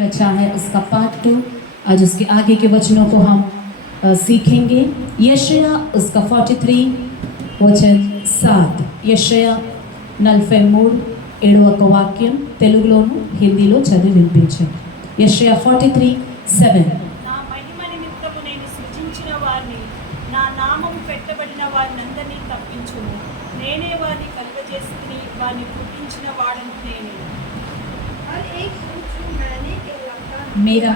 रचा है उसका पार्ट 2। आज उसके आगे के वचनों को हम सीखेंगे। यशाया उसका 43 वचन 7। యెషయా 43 ఒక వాక్యం తెలుగులోను హిందీలో చదివి వినిపించండి. యెషయా 43:7. నా మహిమ నిమిత్తము నేను సృజించిన వారిని, నా నామము పెట్టబడిన వారినందరినీ తప్పించును. నేనే వారిని కలుగజేసి వారిని పుట్టించిన వాడను నేనే. हर एक जो मैंने कहलाता है, मेरा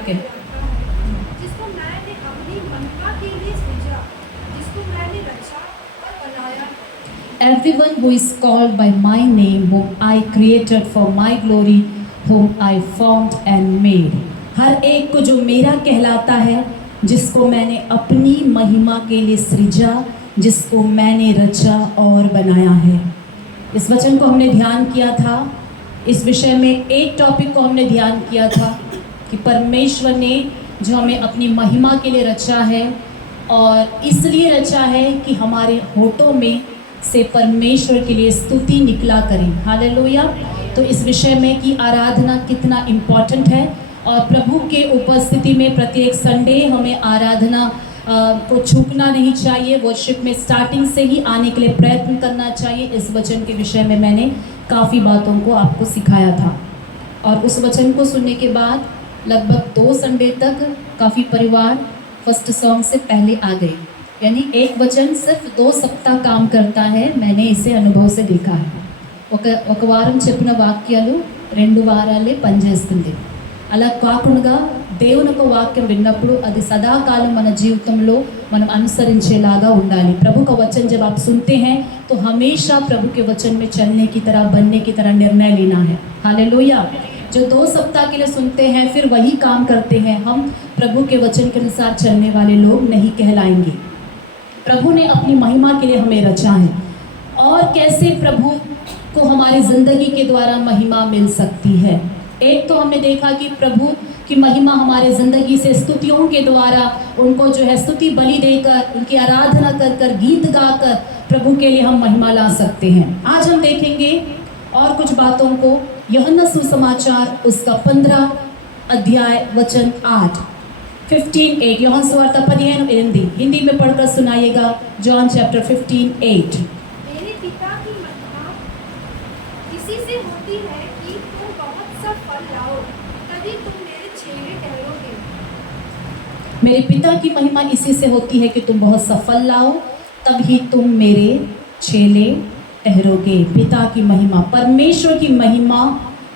जिसको मैंने अपनी महिमा के लिए सृजा, जिसको मैंने रचा और बनाया। Everyone who is called by my name, whom I created for my glory, whom I formed and made. हर एक को जो मेरा कहलाता है, जिसको मैंने अपनी महिमा के लिए सृजा, जिसको मैंने रचा और बनाया है। इस वचन को हमने ध्यान किया था। इस विषय में एक टॉपिक को हमने ध्यान किया था कि परमेश्वर ने जो हमें अपनी महिमा के लिए रचा है और इसलिए रचा है कि हमारे होठों में से परमेश्वर के लिए स्तुति निकला करें। हालेलुया। तो इस विषय में कि आराधना कितना इम्पॉर्टेंट है और प्रभु के उपस्थिति में प्रत्येक संडे हमें आराधना को चूकना नहीं चाहिए। वर्शिप में स्टार्टिंग से ही आने के लिए प्रयत्न करना चाहिए। इस वचन के विषय में मैंने काफ़ी बातों को आपको सिखाया था और उस वचन को सुनने के बाद लगभग 2 संडे तक काफ़ी परिवार फर्स्ट सॉन्ग से पहले आ गए। यानी एक वचन सिर्फ 2 सप्ताह काम करता है। मैंने इसे अनुभव से देखा है। ఒక వారం చెప్పిన వాక్యాలు 2 వారాలే పనిచేస్తుంది। అలా కాకుండా దేవుని ఒక వాక్యం విన్నప్పుడు అది సదాకాలం మన జీవితంలో మనం అనుసరించేలాగా ఉండాలి। प्रभु का वचन जब आप सुनते हैं तो हमेशा प्रभु के वचन में चलने की तरह, बनने की तरह निर्णय लेना है। हालेलुया। जो 2 सप्ताह के लिए सुनते हैं फिर वही काम करते हैं, हम प्रभु के वचन के अनुसार चलने वाले लोग नहीं कहलाएंगे। प्रभु ने अपनी महिमा के लिए हमें रचा है और कैसे प्रभु को हमारी ज़िंदगी के द्वारा महिमा मिल सकती है। एक तो हमने देखा कि प्रभु की महिमा हमारे ज़िंदगी से स्तुतियों के द्वारा, उनको जो है स्तुति बलि देकर, उनकी आराधना कर कर, गीत गाकर प्रभु के लिए हम महिमा ला सकते हैं। आज हम देखेंगे और कुछ बातों को। यूहन्ना सुसमाचार उसका 15 अध्याय वचन 8 15:8। यूहन्ना सुवार्ता 15:8 हिंदी में पढ़कर सुनाइएगा। John chapter 15:8। मेरे पिता की महिमा इसी से होती है कि तुम बहुत सा फल लाओ, तभी तुम मेरे चेले ठहरोगे। मेरे पिता की महिमा इसी से होती है कि तुम बहुत सा फल लाओ, तभी तुम मेरे चेले ठहरोगे। पिता की महिमा, परमेश्वर की महिमा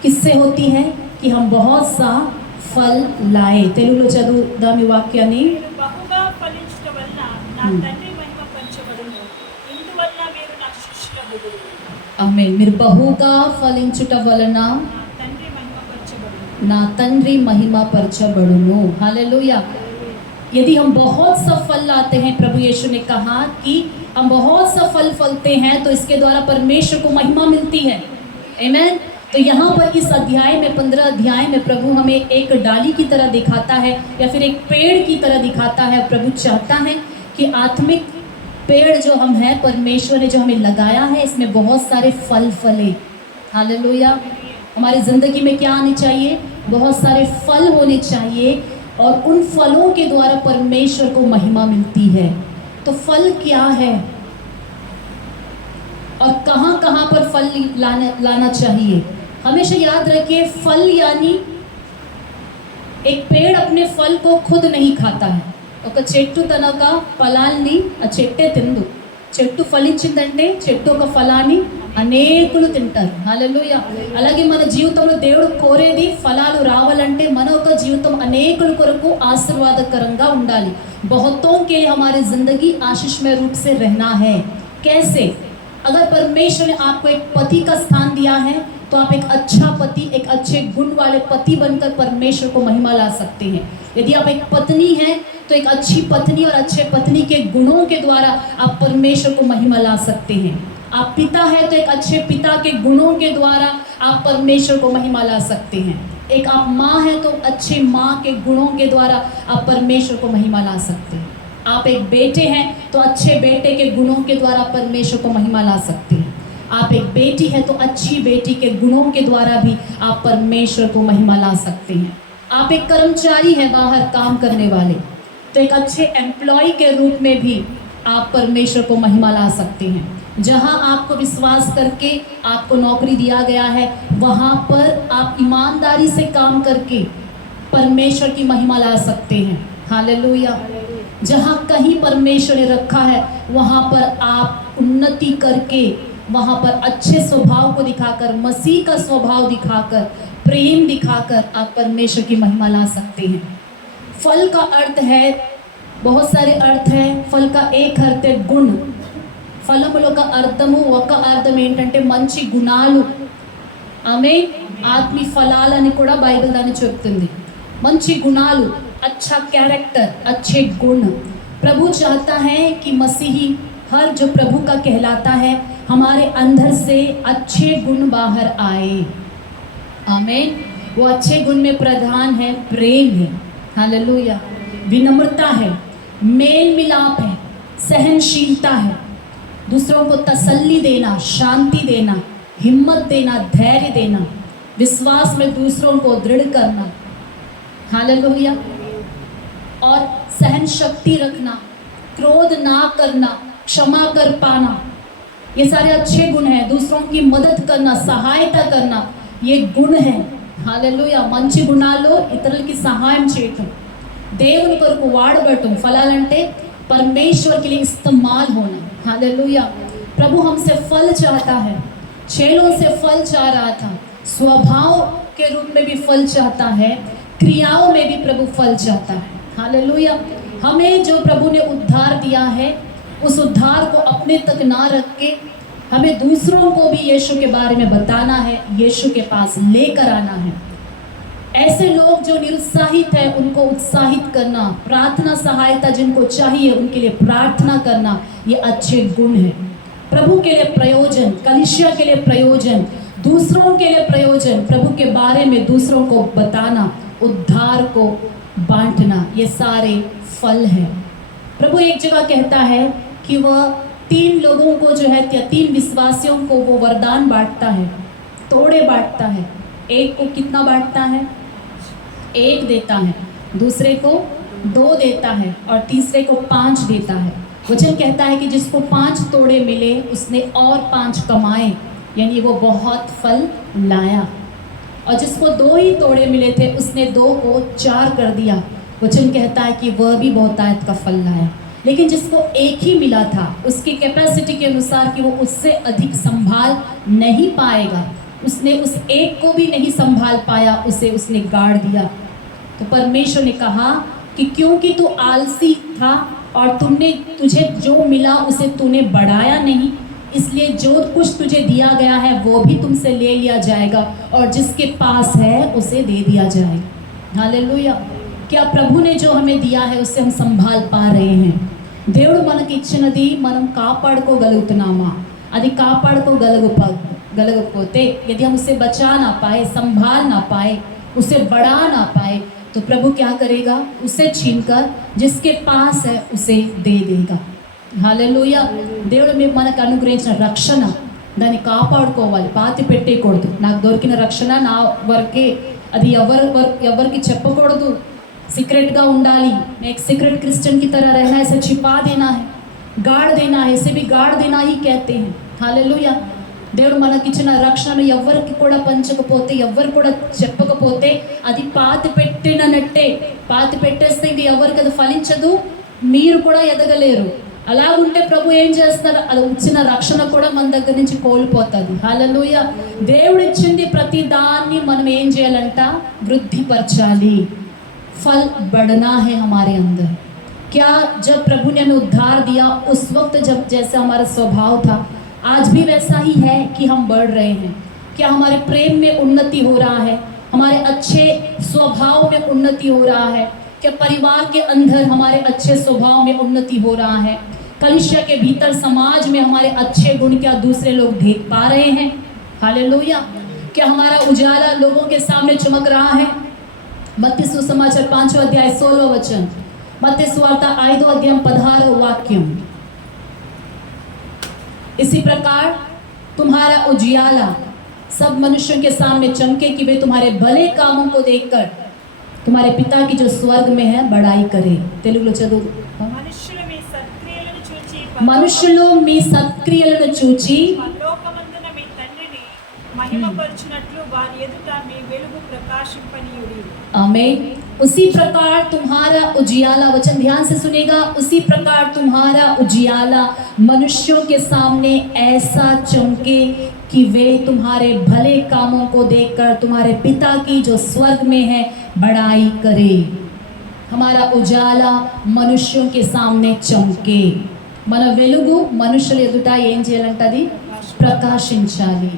किससे होती है कि हम बहुत सा फल लाए। తెలుగులో చదువుదాం ఈ వాక్యాన్ని। మీరు బహుగా ఫలించుట వలన నా తండ్రి మహిమ పంచబడును. ఇందువలన మీరు నా శిష్యులగుదురు. ఆమేన్। మీరు బహుగా ఫలించుట వలన నా తండ్రి మహిమ పంచబడును। నా తండ్రి మహిమ పరచబడును। हालेलुया। यदि हम बहुत सा फल लाते हैं, प्रभु यीशु ने कहा कि हम बहुत सा फल फलते हैं तो इसके द्वारा परमेश्वर को महिमा मिलती है। आमीन। तो यहाँ पर इस अध्याय में 15 अध्याय में प्रभु हमें एक डाली की तरह दिखाता है या फिर एक पेड़ की तरह दिखाता है। प्रभु चाहता है कि आत्मिक पेड़ जो हम हैं, परमेश्वर ने जो हमें लगाया है, इसमें बहुत सारे फल फले। हालेलुया। हमारी ज़िंदगी में क्या आनी चाहिए? बहुत सारे फल होने चाहिए और उन फलों के द्वारा परमेश्वर को महिमा मिलती है। तो फल क्या है और कहाँ कहाँ पर फल लाना चाहिए? हमेशा याद रखिए, फल यानी एक पेड़ अपने फल को खुद नहीं खाता है। ఒక చెట్టు తన ఒక ఫలాన్ని ఆ చెట్టే తిందు। చెట్టు ఫలించిందంటే చెట్టు ఒక ఫలాన్ని అనేకులు తింటారు। హల్లెలూయా। అలాగే మన జీవితంలో దేవుడు కోరేది ఫలాలు రావాలంటే మన ఒక జీవితం అనేకుల కొరకు ఆశీర్వాదకరంగా ఉండాలి। बहुतों के लिए हमारी ज़िंदगी आशीषमय रूप से रहना है। कैसे? अगर परमेश्वर ने आपको एक पति का स्थान दिया है तो आप एक अच्छा पति, एक अच्छे गुण वाले पति बनकर परमेश्वर को महिमा ला सकते हैं। यदि आप एक पत्नी हैं तो एक अच्छी पत्नी और अच्छे पत्नी के गुणों के द्वारा आप परमेश्वर को महिमा ला सकते हैं। आप पिता हैं तो एक अच्छे पिता के गुणों के द्वारा आप परमेश्वर को महिमा ला सकते हैं। एक आप माँ हैं तो अच्छे माँ के गुणों के द्वारा आप परमेश्वर को महिमा ला सकते हैं। आप एक बेटे हैं तो अच्छे बेटे के गुणों के द्वारा परमेश्वर को महिमा ला सकते हैं। आप एक बेटी है तो अच्छी बेटी के गुणों के द्वारा भी आप परमेश्वर को महिमा ला सकते हैं। आप एक कर्मचारी हैं बाहर काम करने वाले, तो एक अच्छे एम्प्लॉय के रूप में भी आप परमेश्वर को महिमा ला सकते हैं। जहां आपको विश्वास करके आपको नौकरी दिया गया है, वहां पर आप ईमानदारी से काम करके परमेश्वर की महिमा ला सकते हैं। हालेलुया। जहां कहीं परमेश्वर ने रखा है, वहां पर आप उन्नति करके, वहां पर अच्छे स्वभाव को दिखाकर, मसीह का स्वभाव दिखाकर, प्रेम दिखाकर आप परमेश्वर की महिमा ला सकते हैं। फल का अर्थ है, बहुत सारे अर्थ हैं। फल का एक अर्थ है गुण। ఫలముల అర్థము ఒక అర్థం ఏంటంటే మంచి గుణాలు। ఆమె ఆత్మీ ఫలాలని కూడా బైబిల్ దాన్ని చెప్తుంది। మంచి గుణాలు, अच्छा कैरेक्टर, अच्छे गुण। प्रभु चाहता है कि मसीही हर जो प्रभु का कहलाता है, हमारे अंदर से अच्छे गुण बाहर आए। आमीन। वो अच्छे गुण में प्रधान है प्रेम है, हालेलुया, विनम्रता है, मेल मिलाप है, सहनशीलता है, दूसरों को तसल्ली देना, शांति देना, हिम्मत देना, धैर्य देना, विश्वास में दूसरों को दृढ़ करना, हालेलुया, और सहन शक्ति रखना, क्रोध ना करना, क्षमा कर पाना, ये सारे अच्छे गुण हैं। दूसरों की मदद करना, सहायता करना, ये गुण है। हालेलुया। మంచి గుణాలు ఇతరులకి సహాయం చేయటం, దేవుని కొరకు వాడబడటం। ఫలాలంటే परमेश्वर के लिए इस्तेमाल होना। हालेलुया। प्रभु हमसे फल चाहता है, चेलों से फल चाह रहा था, स्वभाव के रूप में भी फल चाहता है, क्रियाओं में भी प्रभु फल चाहता है। हालेलुया। हमें जो प्रभु ने उद्धार दिया है, उस उद्धार को अपने तक ना रख के हमें दूसरों को भी यीशु के बारे में बताना है, यीशु के पास लेकर आना है। ऐसे लोग जो निरुत्साहित है, उनको उत्साहित करना, प्रार्थना सहायता जिनको चाहिए उनके लिए प्रार्थना करना, ये अच्छे गुण है। प्रभु के लिए प्रयोजन, कलीसिया के लिए प्रयोजन, दूसरों के लिए प्रयोजन, प्रभु के बारे में दूसरों को बताना, उद्धार को बांटना, ये सारे फल हैं। प्रभु एक जगह कहता है कि वह 3 लोगों को जो है, 3 विश्वासियों को वो वरदान बांटता है, तोड़े बांटता है। एक को कितना बांटता है? 1 देता है, दूसरे को 2 देता है, और तीसरे को 5 देता है। वचन कहता है कि जिसको 5 तोड़े मिले उसने और 5 कमाए, यानी वो बहुत फल लाया। और जिसको 2 ही तोड़े मिले थे उसने 2 को 4 कर दिया। वचन कहता है कि वह भी बहुतायत का फल लाया। लेकिन जिसको 1 ही मिला था, उसकी कैपेसिटी के अनुसार कि वो उससे अधिक संभाल नहीं पाएगा, उसने उस 1 को भी नहीं संभाल पाया, उसे उसने गाड़ दिया। तो परमेश्वर ने कहा कि क्योंकि तू आलसी था और तुझे जो मिला उसे तूने बढ़ाया नहीं, इसलिए जो कुछ तुझे दिया गया है वो भी तुमसे ले लिया जाएगा, और जिसके पास है उसे दे दिया जाएगा। हालेलुया। क्या प्रभु ने जो हमें दिया है उससे हम संभाल पा रहे हैं? దేవుడు మనకి ఇచ్చినది మనం కాపాడుకోగలుగుతున్నామా? అది కాపాడుకోగలగకపోతే, यदि हम उसे बचा ना पाए, संभाल ना पाए, उसे बढ़ा ना पाए, तो प्रभु क्या करेगा? उसे छीनकर जिसके पास है उसे दे देगा। हालेलुया। దేవుడు మనకు అనుగ్రహించిన రక్షణ దాన్ని కాపాడుకోవాలి, పాతి పెట్టేయకూడదు। నాకు దొరికిన రక్షణ నా వరకే, అది ఎవరికి చెప్పకూడదు, सीक्रेट ఉండాలి। मैं एक सीक्रेट क्रिश्चियन की तरह रहना है, इसे छिपा देना है, गाड़ देना है, इसे भी गाड़ देना ही कहते हैं। हालेलुया। దేవుడు మనకిచ్చిన రక్షణను ఎవరికి కూడా పంచకపోతే, ఎవరు కూడా చెప్పకపోతే అది పాతి పెట్టినట్టే। పాతి పెట్టేస్తే ఇది ఎవరికి అది ఫలించదు, మీరు కూడా ఎదగలేరు। అలా ఉంటే ప్రభు ఏం చేస్తారు? అది ఇచ్చిన రక్షణ కూడా మన దగ్గర నుంచి కోల్పోతుంది। हालेलुया। దేవుడు ఇచ్చింది ప్రతి దాన్ని మనం ఏం చేయాలంట? వృద్ధిపరచాలి। फल बढ़ना है हमारे अंदर। क्या जब प्रभु ने हमें उद्धार दिया उस वक्त जब जैसा हमारा स्वभाव था, आज भी वैसा ही है कि हम बढ़ रहे हैं? क्या हमारे प्रेम में उन्नति हो रहा है? हमारे अच्छे स्वभाव में उन्नति हो रहा है? क्या परिवार के अंदर हमारे अच्छे स्वभाव में उन्नति हो रहा है? कलीसिया के भीतर समाज में हमारे अच्छे गुण क्या दूसरे लोग देख पा रहे हैं? हालेलुया। क्या हमारा उजाला लोगों के सामने चमक रहा है? मत्ती सुसमाचार 5वां अध्याय 16वां वचन, मत्ती सुवार्त 5वां अध्याय 16वां वाक्य। इसी प्रकार तुम्हारा उजियाला सब मनुष्यों के सामने चमके कि वे तुम्हारे भले कामों को देखकर तुम्हारे पिता की जो स्वर्ग में है बड़ाई करे। తెలుగులో చదువు। మనుష్యులు మీ సత్క్రియలను చూచి మనుషులు మీ సత్క్రియలను చూచి పరలోకమందున మీ తండ్రిని మహిమపరచునట్లు వారి ఎదుట మీ వెలుగు ప్రకాశింపనీయుడి। आमीन। उसी प्रकार तुम्हारा उजियाला, वचन ध्यान से सुनेगा, उसी प्रकार तुम्हारा उजियाला मनुष्यों के सामने ऐसा चमके कि वे तुम्हारे भले कामों को देखकर तुम्हारे पिता की जो स्वर्ग में है बड़ाई करे। हमारा उजाला मनुष्यों के सामने चमके। మన వెలుగు మనుషుల ఎదుట ఏం చేయాలంటది? ప్రకాశించాలి।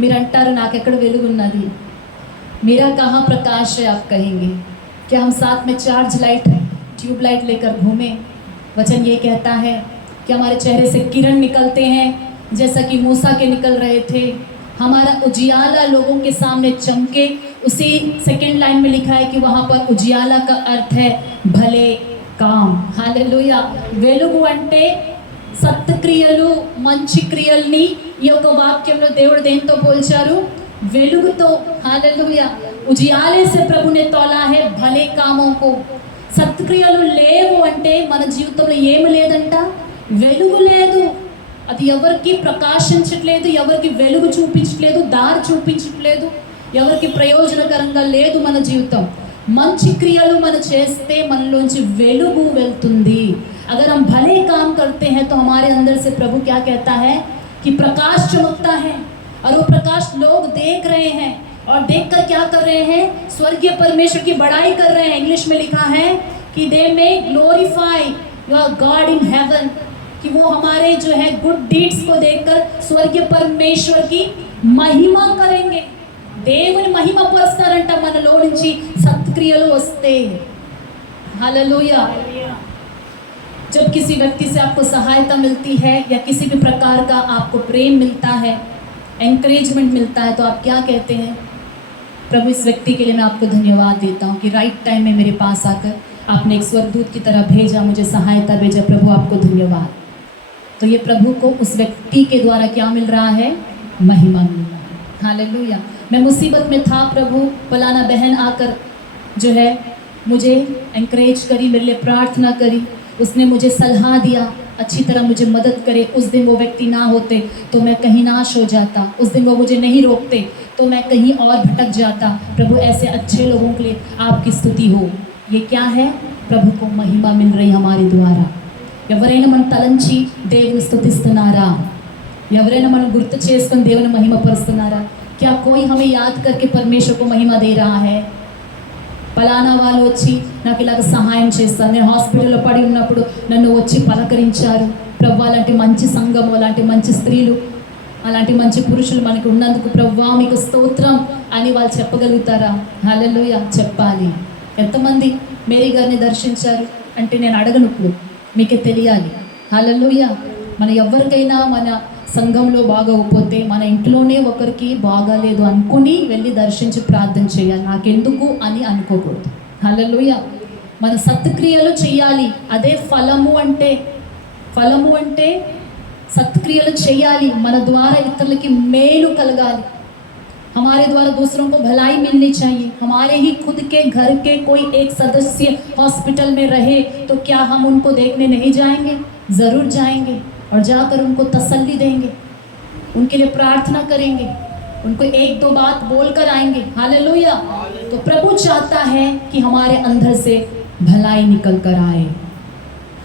మీరు అంటారు నాకెక్కడ వెలుగు ఉన్నది? मेरा कहाँ प्रकाश है आप कहेंगे? क्या हम साथ में चार्ज लाइट, ट्यूब लाइट लेकर घूमें? वचन ये कहता है कि हमारे चेहरे से किरण निकलते हैं जैसा कि मूसा के निकल रहे थे। हमारा उजियाला लोगों के सामने चमके। उसी सेकेंड लाइन में लिखा है कि वहाँ पर उजियाला का अर्थ है भले काम। हालेलुया। వెలుగు అంటే సత్క్రియలు, మంచి క్రియల్ని ఈ యొక్క వాక్యంలో దేవుడు దేంతో పోల్చారు? వెలుగుతో। हालेलुया। उजियाले से प्रभु ने तोला है भले कामों को। సత్క్రియలు లేవు అంటే మన జీవితంలో ఏమి లేదంట? వెలుగు లేదు। అది ఎవరికి ప్రకాశించట్లేదు, ఎవరికి వెలుగు చూపించట్లేదు, దారి చూపించట్లేదు, ఎవరికి ప్రయోజనకరంగా లేదు మన జీవితం। మంచి క్రియలు మనం చేస్తే మనలోంచి వెలుగు వెళ్తుంది। अगर हम भले काम करते हैं तो हमारे अंदर से प्रभु क्या कहता है कि प्रकाश चमकता है और वो प्रकाश लोग देख रहे हैं और देखकर क्या कर रहे हैं? स्वर्गीय परमेश्वर की बड़ाई कर रहे हैं। इंग्लिश में लिखा है कि they may glorify your god in heaven, कि वो हमारे जो है गुड डीड्स को देखकर स्वर्गीय परमेश्वर की महिमा करेंगे। దేవుని మహిమ పరుస్తారంట మనలో నుంచి సత్క్రియలు వస్తే। हालेलुया। जब किसी व्यक्ति से आपको सहायता मिलती है या किसी भी प्रकार का आपको प्रेम मिलता है, एनकरेजमेंट मिलता है, तो आप क्या कहते हैं? प्रभु इस व्यक्ति के लिए मैं आपको धन्यवाद देता हूँ कि राइट टाइम में मेरे पास आकर आपने एक स्वर्गदूत की तरह भेजा, मुझे सहायता भेजा। प्रभु आपको धन्यवाद। तो ये प्रभु को उस व्यक्ति के द्वारा क्या मिल रहा है? महिमा मिल रहा है। हालेलुया। मैं मुसीबत में था, प्रभु फलाना बहन आकर जो है मुझे एनकरेज करी, मेरे लिए प्रार्थना करी, उसने मुझे सलाह दिया, अच्छी तरह मुझे मदद करे। उस दिन वो व्यक्ति ना होते तो मैं कहीं नाश हो जाता, उस दिन वो मुझे नहीं रोकते तो मैं कहीं और भटक जाता। प्रभु ऐसे अच्छे लोगों के लिए आपकी स्तुति हो। ये क्या है? प्रभु को महिमा मिल रही हमारे द्वारा। ఎవరైనా మనం తలంచి దేవుని స్తుతిస్తున్నారా? ఎవరైనా మనం గుర్తు చేసుకొని దేవుని మహిమపరుస్తున్నారా? क्या कोई हमें याद करके परमेश्वर को महिमा दे रहा है? పలానా వాళ్ళు వచ్చి నాకు ఇలాగ సహాయం చేస్తారు, నేను హాస్పిటల్లో పడి ఉన్నప్పుడు నన్ను వచ్చి పలకరించారు, ప్రవ్వా అలాంటి మంచి సంఘము, అలాంటి మంచి స్త్రీలు, అలాంటి మంచి పురుషులు మనకు ఉన్నందుకు ప్రవ్వా మీకు స్తోత్రం అని వాళ్ళు చెప్పగలుగుతారా? హల్లెలూయా। చెప్పాలి। ఎంతమంది మేరీ గారిని దర్శించారు అంటే నేను అడగను, ఇప్పుడు మీకే తెలియాలి। హల్లెలూయా। మన ఎవరికైనా మన సంఘంలో బాగోకపోతే మన ఇంట్లోనే ఒకరికి బాగాలేదు అనుకుని వెళ్ళి దర్శించి ప్రార్థన చేయాలి, నాకెందుకు అని అనుకోకూడదు। హల్లెలూయా। మన సత్క్రియలు చేయాలి, అదే ఫలము అంటే। ఫలము అంటే సత్క్రియలు చేయాలి, మన ద్వారా ఇతరులకి మేలు కలగాలి, हमारे द्वारा दूसरों को भलाई मिलनी चाहिए। हमारे ही खुद के घर के कोई एक सदस्य हॉस्पिटल में रहे तो क्या हम उनको देखने नहीं जाएंगे? ज़रूर जाएंगे और जाकर उनको तसल्ली देंगे, उनके लिए प्रार्थना करेंगे, उनको एक दो बात बोल कर आएंगे। हालेलुया। तो प्रभु चाहता है कि हमारे अंदर से भलाई निकल कर आए।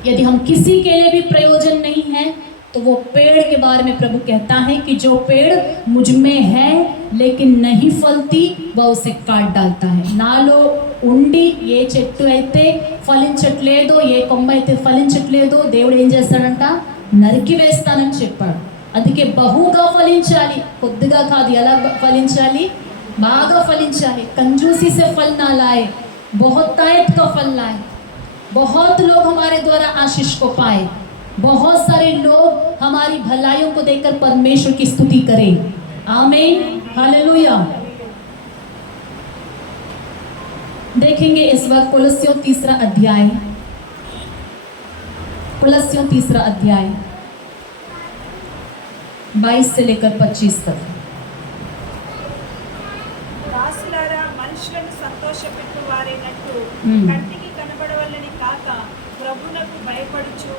यदि हम किसी के लिए भी प्रयोजन नहीं है तो वो पेड़ के बारे में प्रभु कहता है कि जो पेड़ मुझ में है लेकिन नहीं फलती वह उसे काट डालता है। నాలో ఉండి ఏ చెట్టు అయితే ఫలించట్లేదో, ఏ కొమ్మ అయితే ఫలించట్లేదో దేవుడు ఏం చేస్తాడంట? నరికి వేస్తానని చెప్పాడు। అందుకే బహుగా ఫలించాలి, కొద్దిగా కాదు। ఎలా ఫలించాలి? బాగా ఫలించాలి। कंजूसी से फल ना लाए, बहुतायत का फल लाए। बहुत लोग हमारे द्वारा आशीष को पाए, बहुत सारे लोग हमारी भलाइयों को देखकर परमेश्वर की स्तुति करें। आमीन। हालेलुया। देखेंगे इस वक्त कुलस्सियों 3 अध्याय, कुलस्सियों 3 अध्याय 22 से लेकर 25 तक। దాసులారా, మనుషులను సంతోషపెట్టు వారైన అన్నట్టు Hmm. కంటికి కనబడవల్లని కాక ప్రభునకు భయపడుచు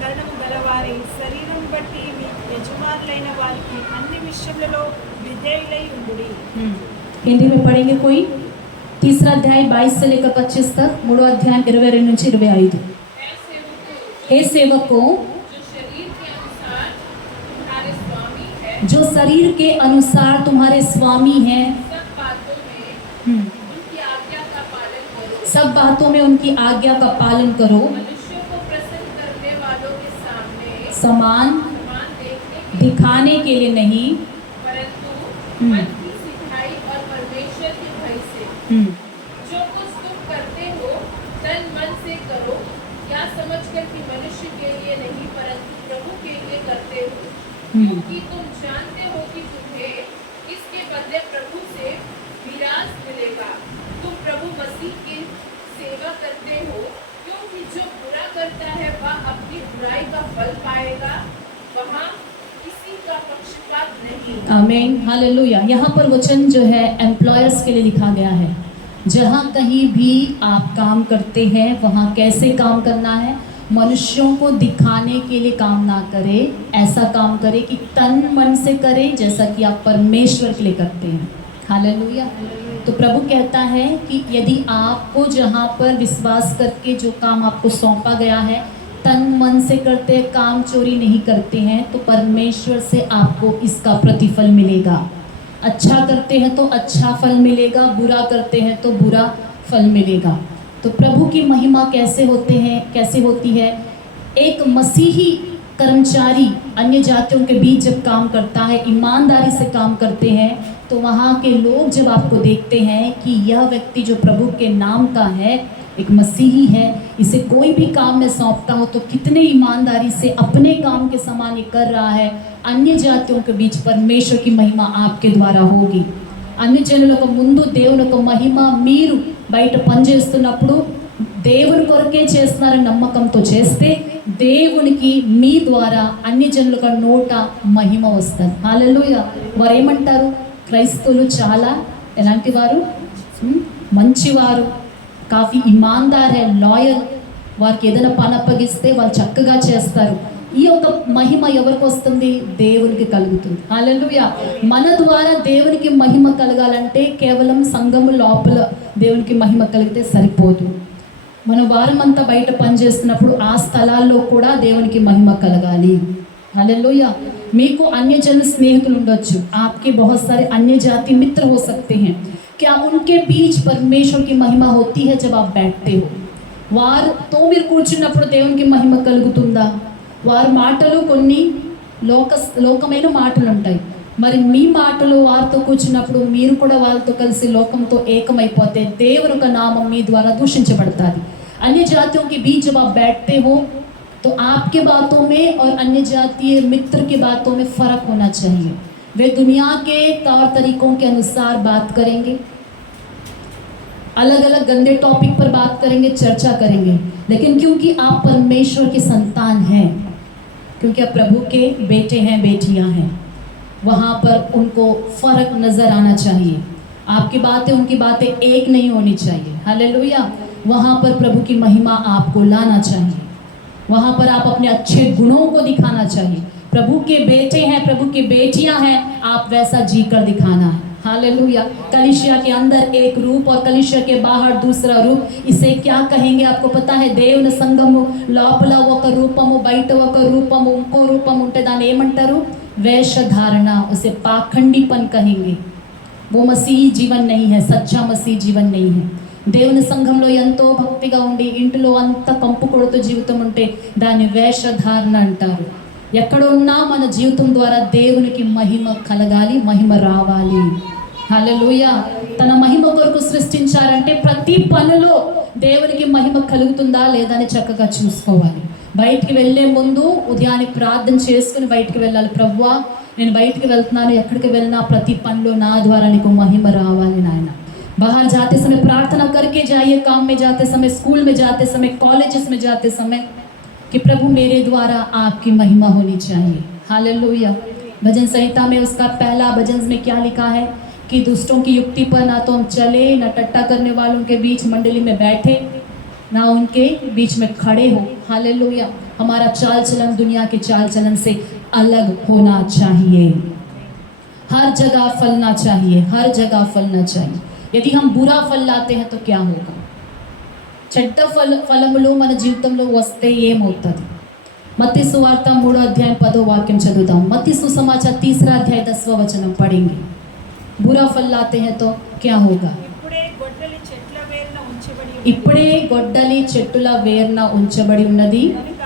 కరణము గలవారి శరీరం బట్టి మీ యజమానులైన వారికి అన్ని విషయములలో విధేయులై ఉండుడి. हिंदी में पढ़ेंगे कोई? तीसरा अध्याय 22 से लेकर 25 तक, मूडो अध्याय 22 నుంచి 25. हे सेवकों, जो शरीर के अनुसार तुम्हारे स्वामी हैं, सब बातों में उनकी आज्ञा का पालन करो, समान दिखाने के लिए नहीं, जो कुछ तुम करते हो तन मन से करो, क्या समझकर कि मनुष्य के लिए नहीं परंतु प्रभु के लिए करते हो, क्योंकि तुम जानते हो कि तुम्हें इसके बदले प्रभु से विराज मिलेगा. तुम प्रभु मसीह की सेवा करते हो, क्योंकि जो बुरा करता है वह अपनी बुराई का फल पाएगा, वहाँ किसी का पक्षपात नहीं. आमीन, हालेलुया. यहाँ पर वचन जो है एम्प्लॉयर्स के लिए लिखा गया है. जहाँ कहीं भी आप काम करते हैं वहाँ कैसे काम करना है? मनुष्यों को दिखाने के लिए काम ना करे, ऐसा काम करे कि तन मन से करे जैसा कि आप परमेश्वर के लिए करते हैं. हालेलुया. तो प्रभु कहता है कि यदि आपको जहाँ पर विश्वास करके जो काम आपको सौंपा गया है तन मन से करते हैं, काम चोरी नहीं करते हैं, तो परमेश्वर से आपको इसका प्रतिफल मिलेगा. अच्छा करते हैं तो अच्छा फल मिलेगा, बुरा करते हैं तो बुरा फल मिलेगा. तो प्रभु की महिमा कैसे होती है? एक मसीही कर्मचारी अन्य जातियों के बीच जब काम करता है, ईमानदारी से काम करते हैं, तो वहाँ के लोग जब आपको देखते हैं कि यह व्यक्ति जो प्रभु के नाम का है, एक मसीही है, इसे कोई भी काम में सौंपता हो तो कितने ईमानदारी से अपने काम के समान ये कर रहा है, अन्य जातियों के बीच परमेश्वर की महिमा आपके द्वारा होगी. అన్ని జనులకు ముందు దేవుని యొక్క మహిమ మీరు బయట పనిచేస్తున్నప్పుడు దేవుని కొరకే చేస్తున్నారని నమ్మకంతో చేస్తే దేవునికి మీ ద్వారా అన్ని జనులకు నోట మహిమ వస్తుంది. హల్లెలూయా. వారు ఏమంటారు? క్రైస్తవులు చాలా ఎలాంటి వారు? మంచివారు, కాఫీ ఇమాందార్ హై, లాయల్. వారికి ఏదైనా పని అప్పగిస్తే వాళ్ళు చక్కగా చేస్తారు. ఈ యొక్క మహిమ ఎవరికి వస్తుంది? దేవునికి కలుగుతుంది. హల్లెలూయా. మన ద్వారా దేవునికి మహిమ కలగాలంటే కేవలం సంఘము లోపల దేవునికి మహిమ కలిగితే సరిపోదు. మన వారమంతా బయట పనిచేస్తున్నప్పుడు ఆ స్థలాల్లో కూడా దేవునికి మహిమ కలగాలి. हालेलुया. మీకు अन्य స్నేహితులు ఉండొచ్చు, आपके बहुत सारे अन्य जाति मित्र हो सकते हैं. क्या उनके बीच परमेश्वर की महिमा होती है जब आप बैठते हो? వారితో మీరు కూర్చున్నప్పుడు దేవునికి మహిమ కలుగుతుందా? వారి మాటలు కొన్ని లోకమైన మాటలు ఉంటాయి. మరి మీ మాటలు వారితో కూర్చున్నప్పుడు మీరు కూడా వాళ్ళతో కలిసి లోకంతో ఏకమైపోతే దేవుని యొక్క నామం మీ ద్వారా దూషించబడతాది. अन्य जातियों के बीच जब आप बैठते हो तो आपके बातों में और अन्य जातीय मित्र की बातों में फ़र्क होना चाहिए. वे दुनिया के तौर तरीकों के अनुसार बात करेंगे, अलग अलग गंदे टॉपिक पर बात करेंगे, चर्चा करेंगे, लेकिन क्योंकि आप परमेश्वर के संतान हैं, क्योंकि आप प्रभु के बेटे हैं, बेटियां हैं, वहाँ पर उनको फ़र्क नज़र आना चाहिए. आपकी बातें उनकी बातें एक नहीं होनी चाहिए. हालेलुया. वहाँ पर प्रभु की महिमा आपको लाना चाहिए. वहाँ पर आप अपने अच्छे गुणों को दिखाना चाहिए. प्रभु के बेटे हैं, प्रभु की बेटियां हैं, आप वैसा जीकर दिखाना है. हालेलुया. कलीसिया के अंदर एक रूप और कलीसिया के बाहर दूसरा रूप. इसे क्या कहेंगे आपको पता है? దేవుని సంఘము లోపల ఒక రూపము, బయట ఒక రూపము, ఇంకో రూపం ఉంటే దాన్ని ఏమంటారు? వేషధారణ. उसे पाखंडीपन कहेंगे. वो मसीही जीवन नहीं है, सच्चा मसीह जीवन नहीं है. దేవుని సంఘంలో ఎంతో భక్తిగా ఉండి ఇంటిలో అంత కంపు కొడుతూ జీవితం ఉంటే దాన్ని వేషధారణ అంటారు. ఎక్కడున్నా మన జీవితం ద్వారా దేవునికి మహిమ కలగాలి, మహిమ రావాలి. హల్లెలూయా. తన మహిమ కొరకు సృష్టించారంటే ప్రతి పనిలో దేవునికి మహిమ కలుగుతుందా లేదా అని చక్కగా చూసుకోవాలి. బయటికి వెళ్ళే ముందు ఉదయాన్నే ప్రార్థన చేసుకుని బయటికి వెళ్ళాలి. ప్రభువా, నేను బయటికి వెళ్తున్నాను, ఎక్కడికి వెళ్ళినా ప్రతి పనిలో నా ద్వారా నీకు మహిమ రావాలి నాయన. बाहर जाते समय प्रार्थना करके जाइए, काम में जाते समय, स्कूल में जाते समय, कॉलेजेस में जाते समय, कि प्रभु मेरे द्वारा आपकी महिमा होनी चाहिए. हालेलुया. भजन संहिता में उसका पहला भजन में क्या लिखा है कि कि दुष्टों की युक्ति पर ना तो हम चले, ना टट्टा करने वालों के बीच मंडली में बैठे, ना उनके बीच में खड़े हो। हालेलुया। हमारा चाल चलन दुनिया के चाल चलन से अलग होना चाहिए। हर जगह फलना चाहिए, हर जगह फलना चाहिए। यदि हम बुरा फल लाते हैं तो क्या होगा? చెడ్డ ఫలములు మన జీవితంలో వస్తే ఏమవుతుంది? మత్తయి సువార్త 3వ అధ్యాయం 10వ వాక్యం చదువుదాం। మత్తయి सुसमाचार 3रा अध्याय 10वां वचन पढ़ेंगे। बुरा फल लाते हैं तो क्या होगा? ఇప్పుడే గొడ్డలి చెట్టుల వేర్న ఉంచబడి ఉన్నది కనుక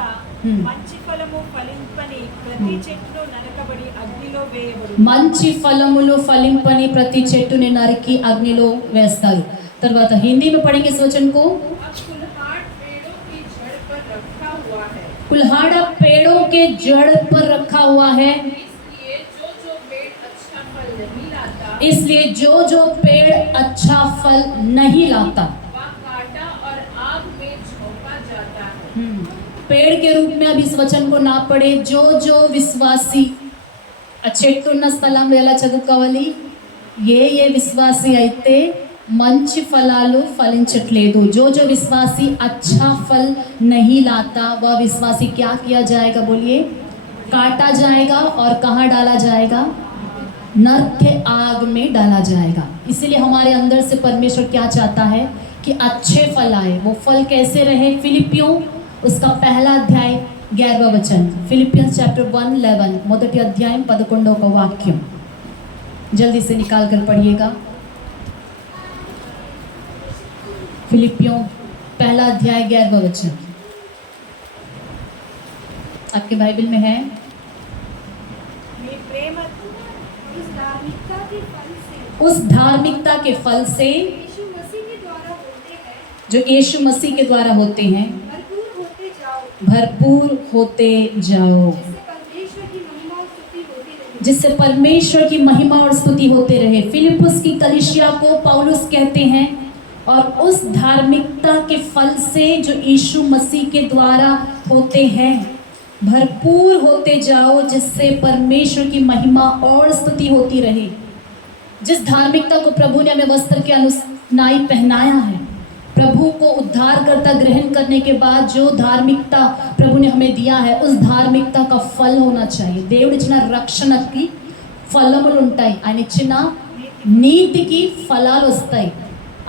మంచి ఫలము ఫలింపని ప్రతి చెట్టును నరకబడి అగ్నిలో వేయబడు। మంచి ఫలములు ఫలింపని ప్రతి చెట్టుని నరికి అగ్నిలో వేస్తారు। తర్వాత हिंदी में पढ़ेंगे इस वचन को। कुल्हाड़ा पेड़ों के जड़ पर रखा हुआ है, इसलिए जो जो पेड़ अच्छा फल नहीं लाता पेड़ के रूप में अब इस वचन को ना पढ़े। जो जो विश्वासी చెట్టున్న స్థలంలో ఎలా చదువుకోవాలి? ఏ విశ్వాసి అయితే మంచి ఫలాలు ఫలించట్లేదు, जो जो विश्वासी अच्छा फल नहीं लाता, वह विश्वासी क्या किया जाएगा? बोलिए, काटा जाएगा और कहाँ डाला जाएगा? नरक के आग में डाला जाएगा। इसीलिए हमारे अंदर से परमेश्वर क्या चाहता है कि अच्छे फल आए। वो फल कैसे रहे? फिलिपियों उसका 1ला अध्याय 11वां वचन। फिलिपियंस चैप्टर 1:11 మొదటి అధ్యాయం 11వ వాక్యం। जल्दी से निकाल कर पढ़िएगा। फिलिपियों 1ला अध्याय 11वां वचन आपके बाइबल में है। మీ ప్రేమ इस धार्मिकता के फल से उस धार्मिकता के फल से यीशु मसीह के द्वारा होते हैं, जो यीशु मसीह के द्वारा होते हैं, भरपूर होते जाओ, भरपूर होते जाओ, जिससे परमेश्वर की महिमा और स्तुति होती रहे। जिससे परमेश्वर की महिमा और स्तुति होते रहे। फिलिपुस की कलीसिया को पौलुस कहते हैं, और उस धार्मिकता के फल से जो यीशु मसीह के द्वारा होते हैं, भरपूर होते जाओ, जिससे परमेश्वर की महिमा और स्तुति होती रहे। जिस धार्मिकता को प्रभु ने हमें वस्त्र के अनुनाई पहनाया है, प्रभु को उद्धार करता ग्रहण करने के बाद जो धार्मिकता प्रभु ने हमें दिया है, उस धार्मिकता का फल होना चाहिए। దేవుడిచ్చిన రక్షణకి ఫలములు ఉంటాయి, ఆయన ఇచ్చిన నీతికి ఫలాలు వస్తాయి।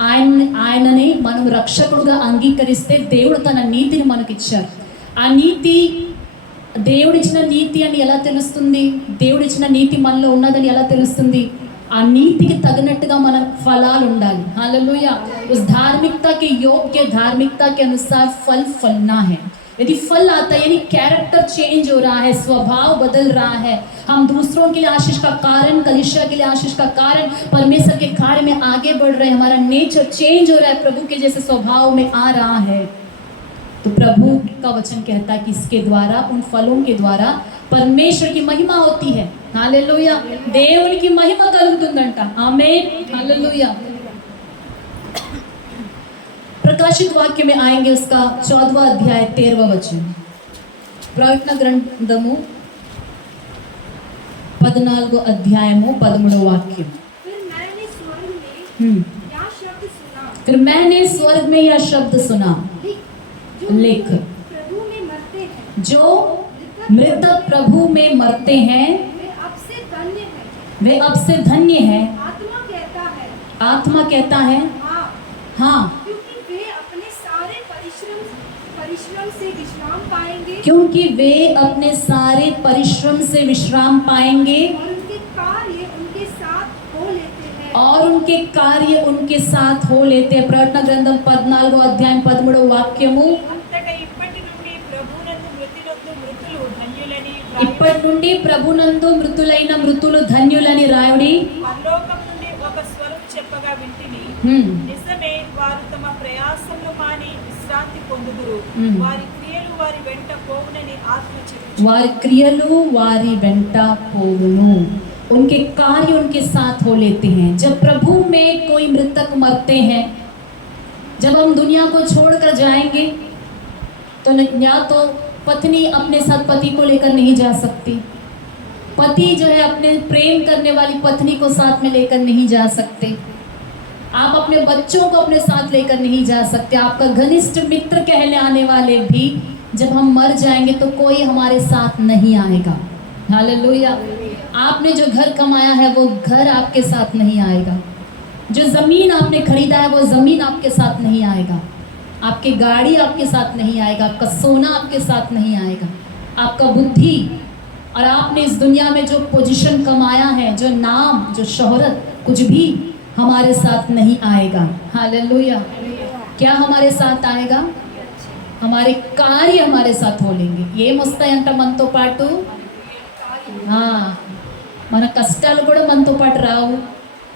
ఆయనని మనం రక్షకుడుగా అంగీకరిస్తే దేవుడు తన నీతిని మనకి ఇచ్చారు। ఆ నీతి దేవుడిచ్చిన నీతి అని ఎలా తెలుస్తుంది? దేవుడిచ్చిన నీతి మనలో ఉన్నదని ఎలా తెలుస్తుంది? ఆ నీతికి తగినట్టుగా మన ఫలాలు ఉండాలి। हालेलुया। उस धार्मिकता के योग्य धार्मिकता के अनुसार फल फलना है। यदि फल आता है यानी कैरेक्टर चेंज हो रहा है, स्वभाव बदल रहा है, हम दूसरों के लिए आशीष का कारण, कलीसिया के लिए आशीष का कारण, परमेश्वर के कार्य में आगे बढ़ रहे हैं, हमारा नेचर चेंज हो रहा है, प्रभु के जैसे स्वभाव में आ रहा है, तो प्रभु का वचन कहता है कि इसके द्वारा, उन फलों के द्वारा परमेश्वर की महिमा होती है। हालेलुया। దేవునికి మహిమ కలుగుతుందంట। ఆమేన్। हालेलुया। प्रकाशित वाक्य में आएंगे, उसका 14वां अध्याय 13वां वचन। ప్రకటన గ్రంథము 14వ అధ్యాయము 13వ వాక్యం। फिर मैंने स्वर्ग में यह शब्द सुना, फिर मैंने स्वर्ग में यह शब्द सुना, लिख, प्रभु में मरते हैं, जो मृतक प्रभु में मरते हैं, वे अब से धन्य हैं। वे अब से धन्य हैं। आत्मा कहता है, आत्मा कहता है हाँ, हाँ, क्योंकि वे अपने सारे परिश्रम से विश्राम पाएंगे, क्योंकि वे अपने सारे परिश्रम से विश्राम पाएंगे और उनके कार्य उनके साथ हो लेते हैं। और उनके कार्य उनके साथ हो लेते हैं। ప్రకటన గ్రంథం 14వ అధ్యాయం 13వ వాక్యము। అంతటా ఇప్పటి నుండి ప్రభునందు మృతులైన మృతులు ధన్యులని రాయుడి। పరలోకం నుండి ఒక స్వరం చెప్పగా వింటిని, నిజమే, వారు తమ ప్రయాసములు మాని విశ్రాంతి పొందుదురు, వారి క్రియలు వారి వెంట పోవునని ఆత్మ చెప్పుచున్నది। వారి క్రియలు వారి వెంట పోవును, उनके कार्य उनके साथ हो लेते हैं। जब प्रभु में कोई मृतक मरते हैं, जब हम दुनिया को छोड़कर जाएंगे, तो या तो पत्नी अपने साथ पति को लेकर नहीं जा सकती, पति जो है अपने प्रेम करने वाली पत्नी को साथ में लेकर नहीं जा सकते, आप अपने बच्चों को अपने साथ लेकर नहीं जा सकते, आपका घनिष्ठ मित्र कहलाने वाले भी जब हम मर जाएंगे तो कोई हमारे साथ नहीं आएगा। हालेलुया। आपने जो घर कमाया है वो घर आपके साथ नहीं आएगा, जो ज़मीन आपने खरीदा है वो ज़मीन आपके साथ नहीं आएगा, आपकी गाड़ी आपके साथ नहीं आएगा, आपका सोना आपके साथ नहीं आएगा, आपका बुद्धि और आपने इस दुनिया में जो पोजीशन कमाया है, जो नाम, जो शोहरत, कुछ भी हमारे साथ नहीं आएगा। हालेलुया। क्या हमारे साथ आएगा? हमारे कार्य हमारे साथ होलेंगे। ఏమొస్తాయంట మనతో పాటు? మన కష్టాలు కూడా మనతో పాటు రావు,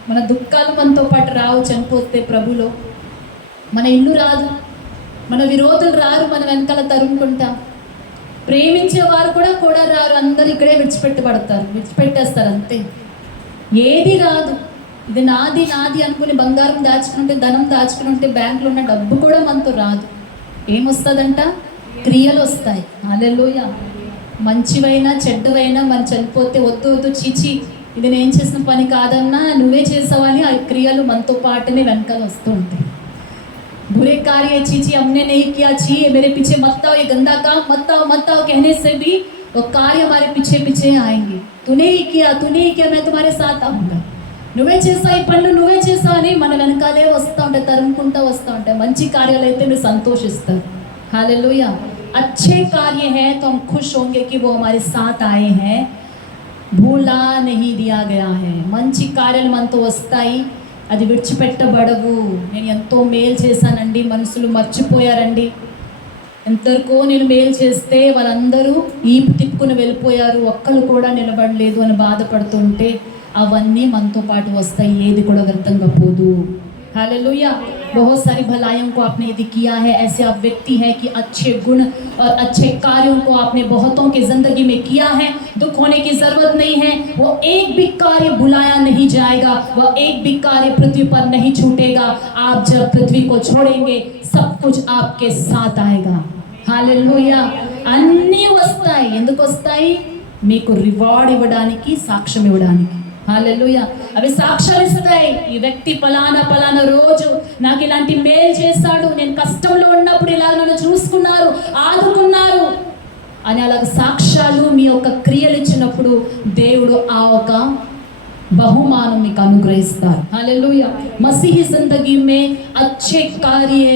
మన దుఃఖాలు మనతో పాటు రావు చనిపోతే ప్రభులో. మన ఇల్లు రాదు, మన విరోధులు రారు, మన వెనకాల తరుముకుంటాం. ప్రేమించేవారు కూడా రారు, అందరు ఇక్కడే విడిచిపెట్టేస్తారు అంతే. ఏది రాదు. ఇది నాది నాది అనుకుని బంగారం దాచుకుంటే, ధనం దాచుకుంటే, బ్యాంకులో ఉన్న డబ్బు కూడా మనతో రాదు. ఏమొస్తుందంట? క్రియలు వస్తాయి. హల్లెలూయా. మంచివైనా చెడ్డవైనా మనం చనిపోతే వద్దు వద్దు చీచి ఇది నేను చేసిన పని కాదన్నా నువ్వే చేసావని ఆ క్రియలు మనతో పాటునే వెనకాల వస్తూ ఉంటాయి. बुरे कार्य चीची हमने नहीं किया, छी मेरे पीछे मत आओ, ये गंदा काम मत आओ कहने से भी वो कार्य हमारे पीछे पीछे आएंगे. तूने ही किया, मैं तुम्हारे साथ आऊँगा, నువ్వే చేసావు ఈ పనులు, నువ్వే చేసావు అని మన వెనకాలే వస్తూ ఉంటాయి, తరుముకుంటూ వస్తూ ఉంటాయి. మంచి కార్యాలు అయితే నువ్వు సంతోషిస్తారు. हालेलुया. अच्छे कार्य हैं तो हम खुश होंगे कि वो हमारे साथ आए हैं, भूला नहीं दिया गया है. మంచి కార్యాలు మనతో వస్తాయి, అది విడిచిపెట్టబడవు. నేను ఎంతో మేలు చేశానండి, మనుషులు మర్చిపోయారండి. ఎంతవరకు నేను మేలు చేస్తే వాళ్ళందరూ ఈపు తిప్పుకుని వెళ్ళిపోయారు, ఒక్కరు కూడా నిలబడలేదు అని బాధపడుతుంటే అవన్నీ మనతో పాటు వస్తాయి, ఏది కూడా వ్యర్థంగా పోదు. हालेलुया. बहुत सारी भलाइयों को आपने यदि किया है, ऐसे आप व्यक्ति हैं कि अच्छे गुण और अच्छे कार्यों को आपने बहुतों की ज़िंदगी में किया है, दुख होने की ज़रूरत नहीं है. वो एक भी कार्य भुलाया नहीं जाएगा, वह एक भी कार्य पृथ्वी पर नहीं छूटेगा. आप जब पृथ्वी को छोड़ेंगे सब कुछ आपके साथ आएगा. हालेलुया. అన్నీ వస్తాయి. ఎందుకు వస్తాయి? మీకు రివార్డ్ ఇవ్వడానికి, సాక్ష్యం ఇవ్వడానికి. हालेलुया. అవి సాక్ష్యాలు ఇస్తాయి. ఈ వ్యక్తి పలానా రోజు నాకు ఇలాంటి మేలు చేశాడు, నేను కష్టంలో ఉన్నప్పుడు ఇలా నన్ను చూసుకున్నారు, ఆదుకున్నారు అని అలాగ సాక్ష్యాలు మీ యొక్క క్రియలు ఇచ్చినప్పుడు దేవుడు ఆ ఒక బహుమానం మీకు అనుగ్రహిస్తారు. हालेलुया. मसीही जिंदगी में अच्छे कार्य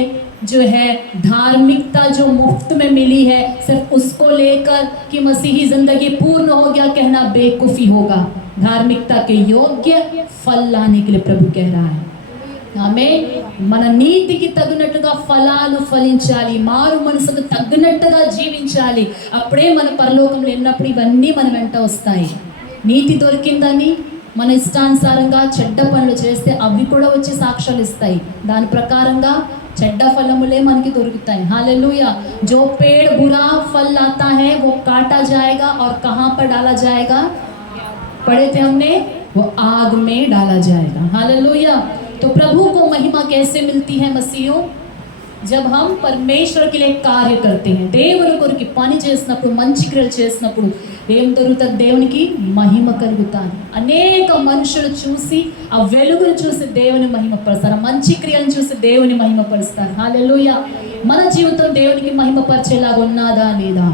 जो है, धार्मिकता जो मुफ्त में मिली है, सिर्फ उसको लेकर कि मसीही जिंदगी पूर्ण हो गया कहना बेवकूफ़ी होगा. धार्मिकता के योग्य फल लाने के लिए प्रभु कह रहा है. ఆమేన్. మన నీతికి తగినట్టుగా ఫలాలు ఫలించాలి, మారు మనసుకు తగినట్టుగా జీవించాలి. అప్పుడే మన పరలోకంలో వెళ్ళినప్పుడు ఇవన్నీ మన వెంట వస్తాయి. నీతి దొరికిందని మన ఇష్టానుసారంగా చెడ్డ పనులు చేస్తే అవి కూడా వచ్చి సాక్ష్యాలు ఇస్తాయి. దాని ప్రకారంగా చెడ్డ ఫలములే మనకి దొరుకుతాయి. हालेलुया. जो पेड़ बुरा फल लाता है वो काटा जाएगा और कहाँ पर डाला जाएगा? पढ़े थे हमने, वो आग में डाला जाएगा. हालेलुया. तो प्रभु को महिमा कैसे मिलती है मसीहों? जब हम परमेश्वर के लिए कार्य करते हैं, దేవుని కొరకు పని చేసినప్పుడు, మంచి క్రియలు చేసినప్పుడు ఏం దొరుకుతుంది? దేవునికి మహిమ కలుగుతాయి. అనేక మనుషులు చూసి ఆ వెలుగును చూసి దేవుని మహిమపరుస్తారు, మంచి క్రియలను చూసి దేవుని మహిమపరుస్తారు. హల్లెలూయా. మన జీవితం దేవునికి మహిమపరిచేలాగా ఉన్నదా లేదా?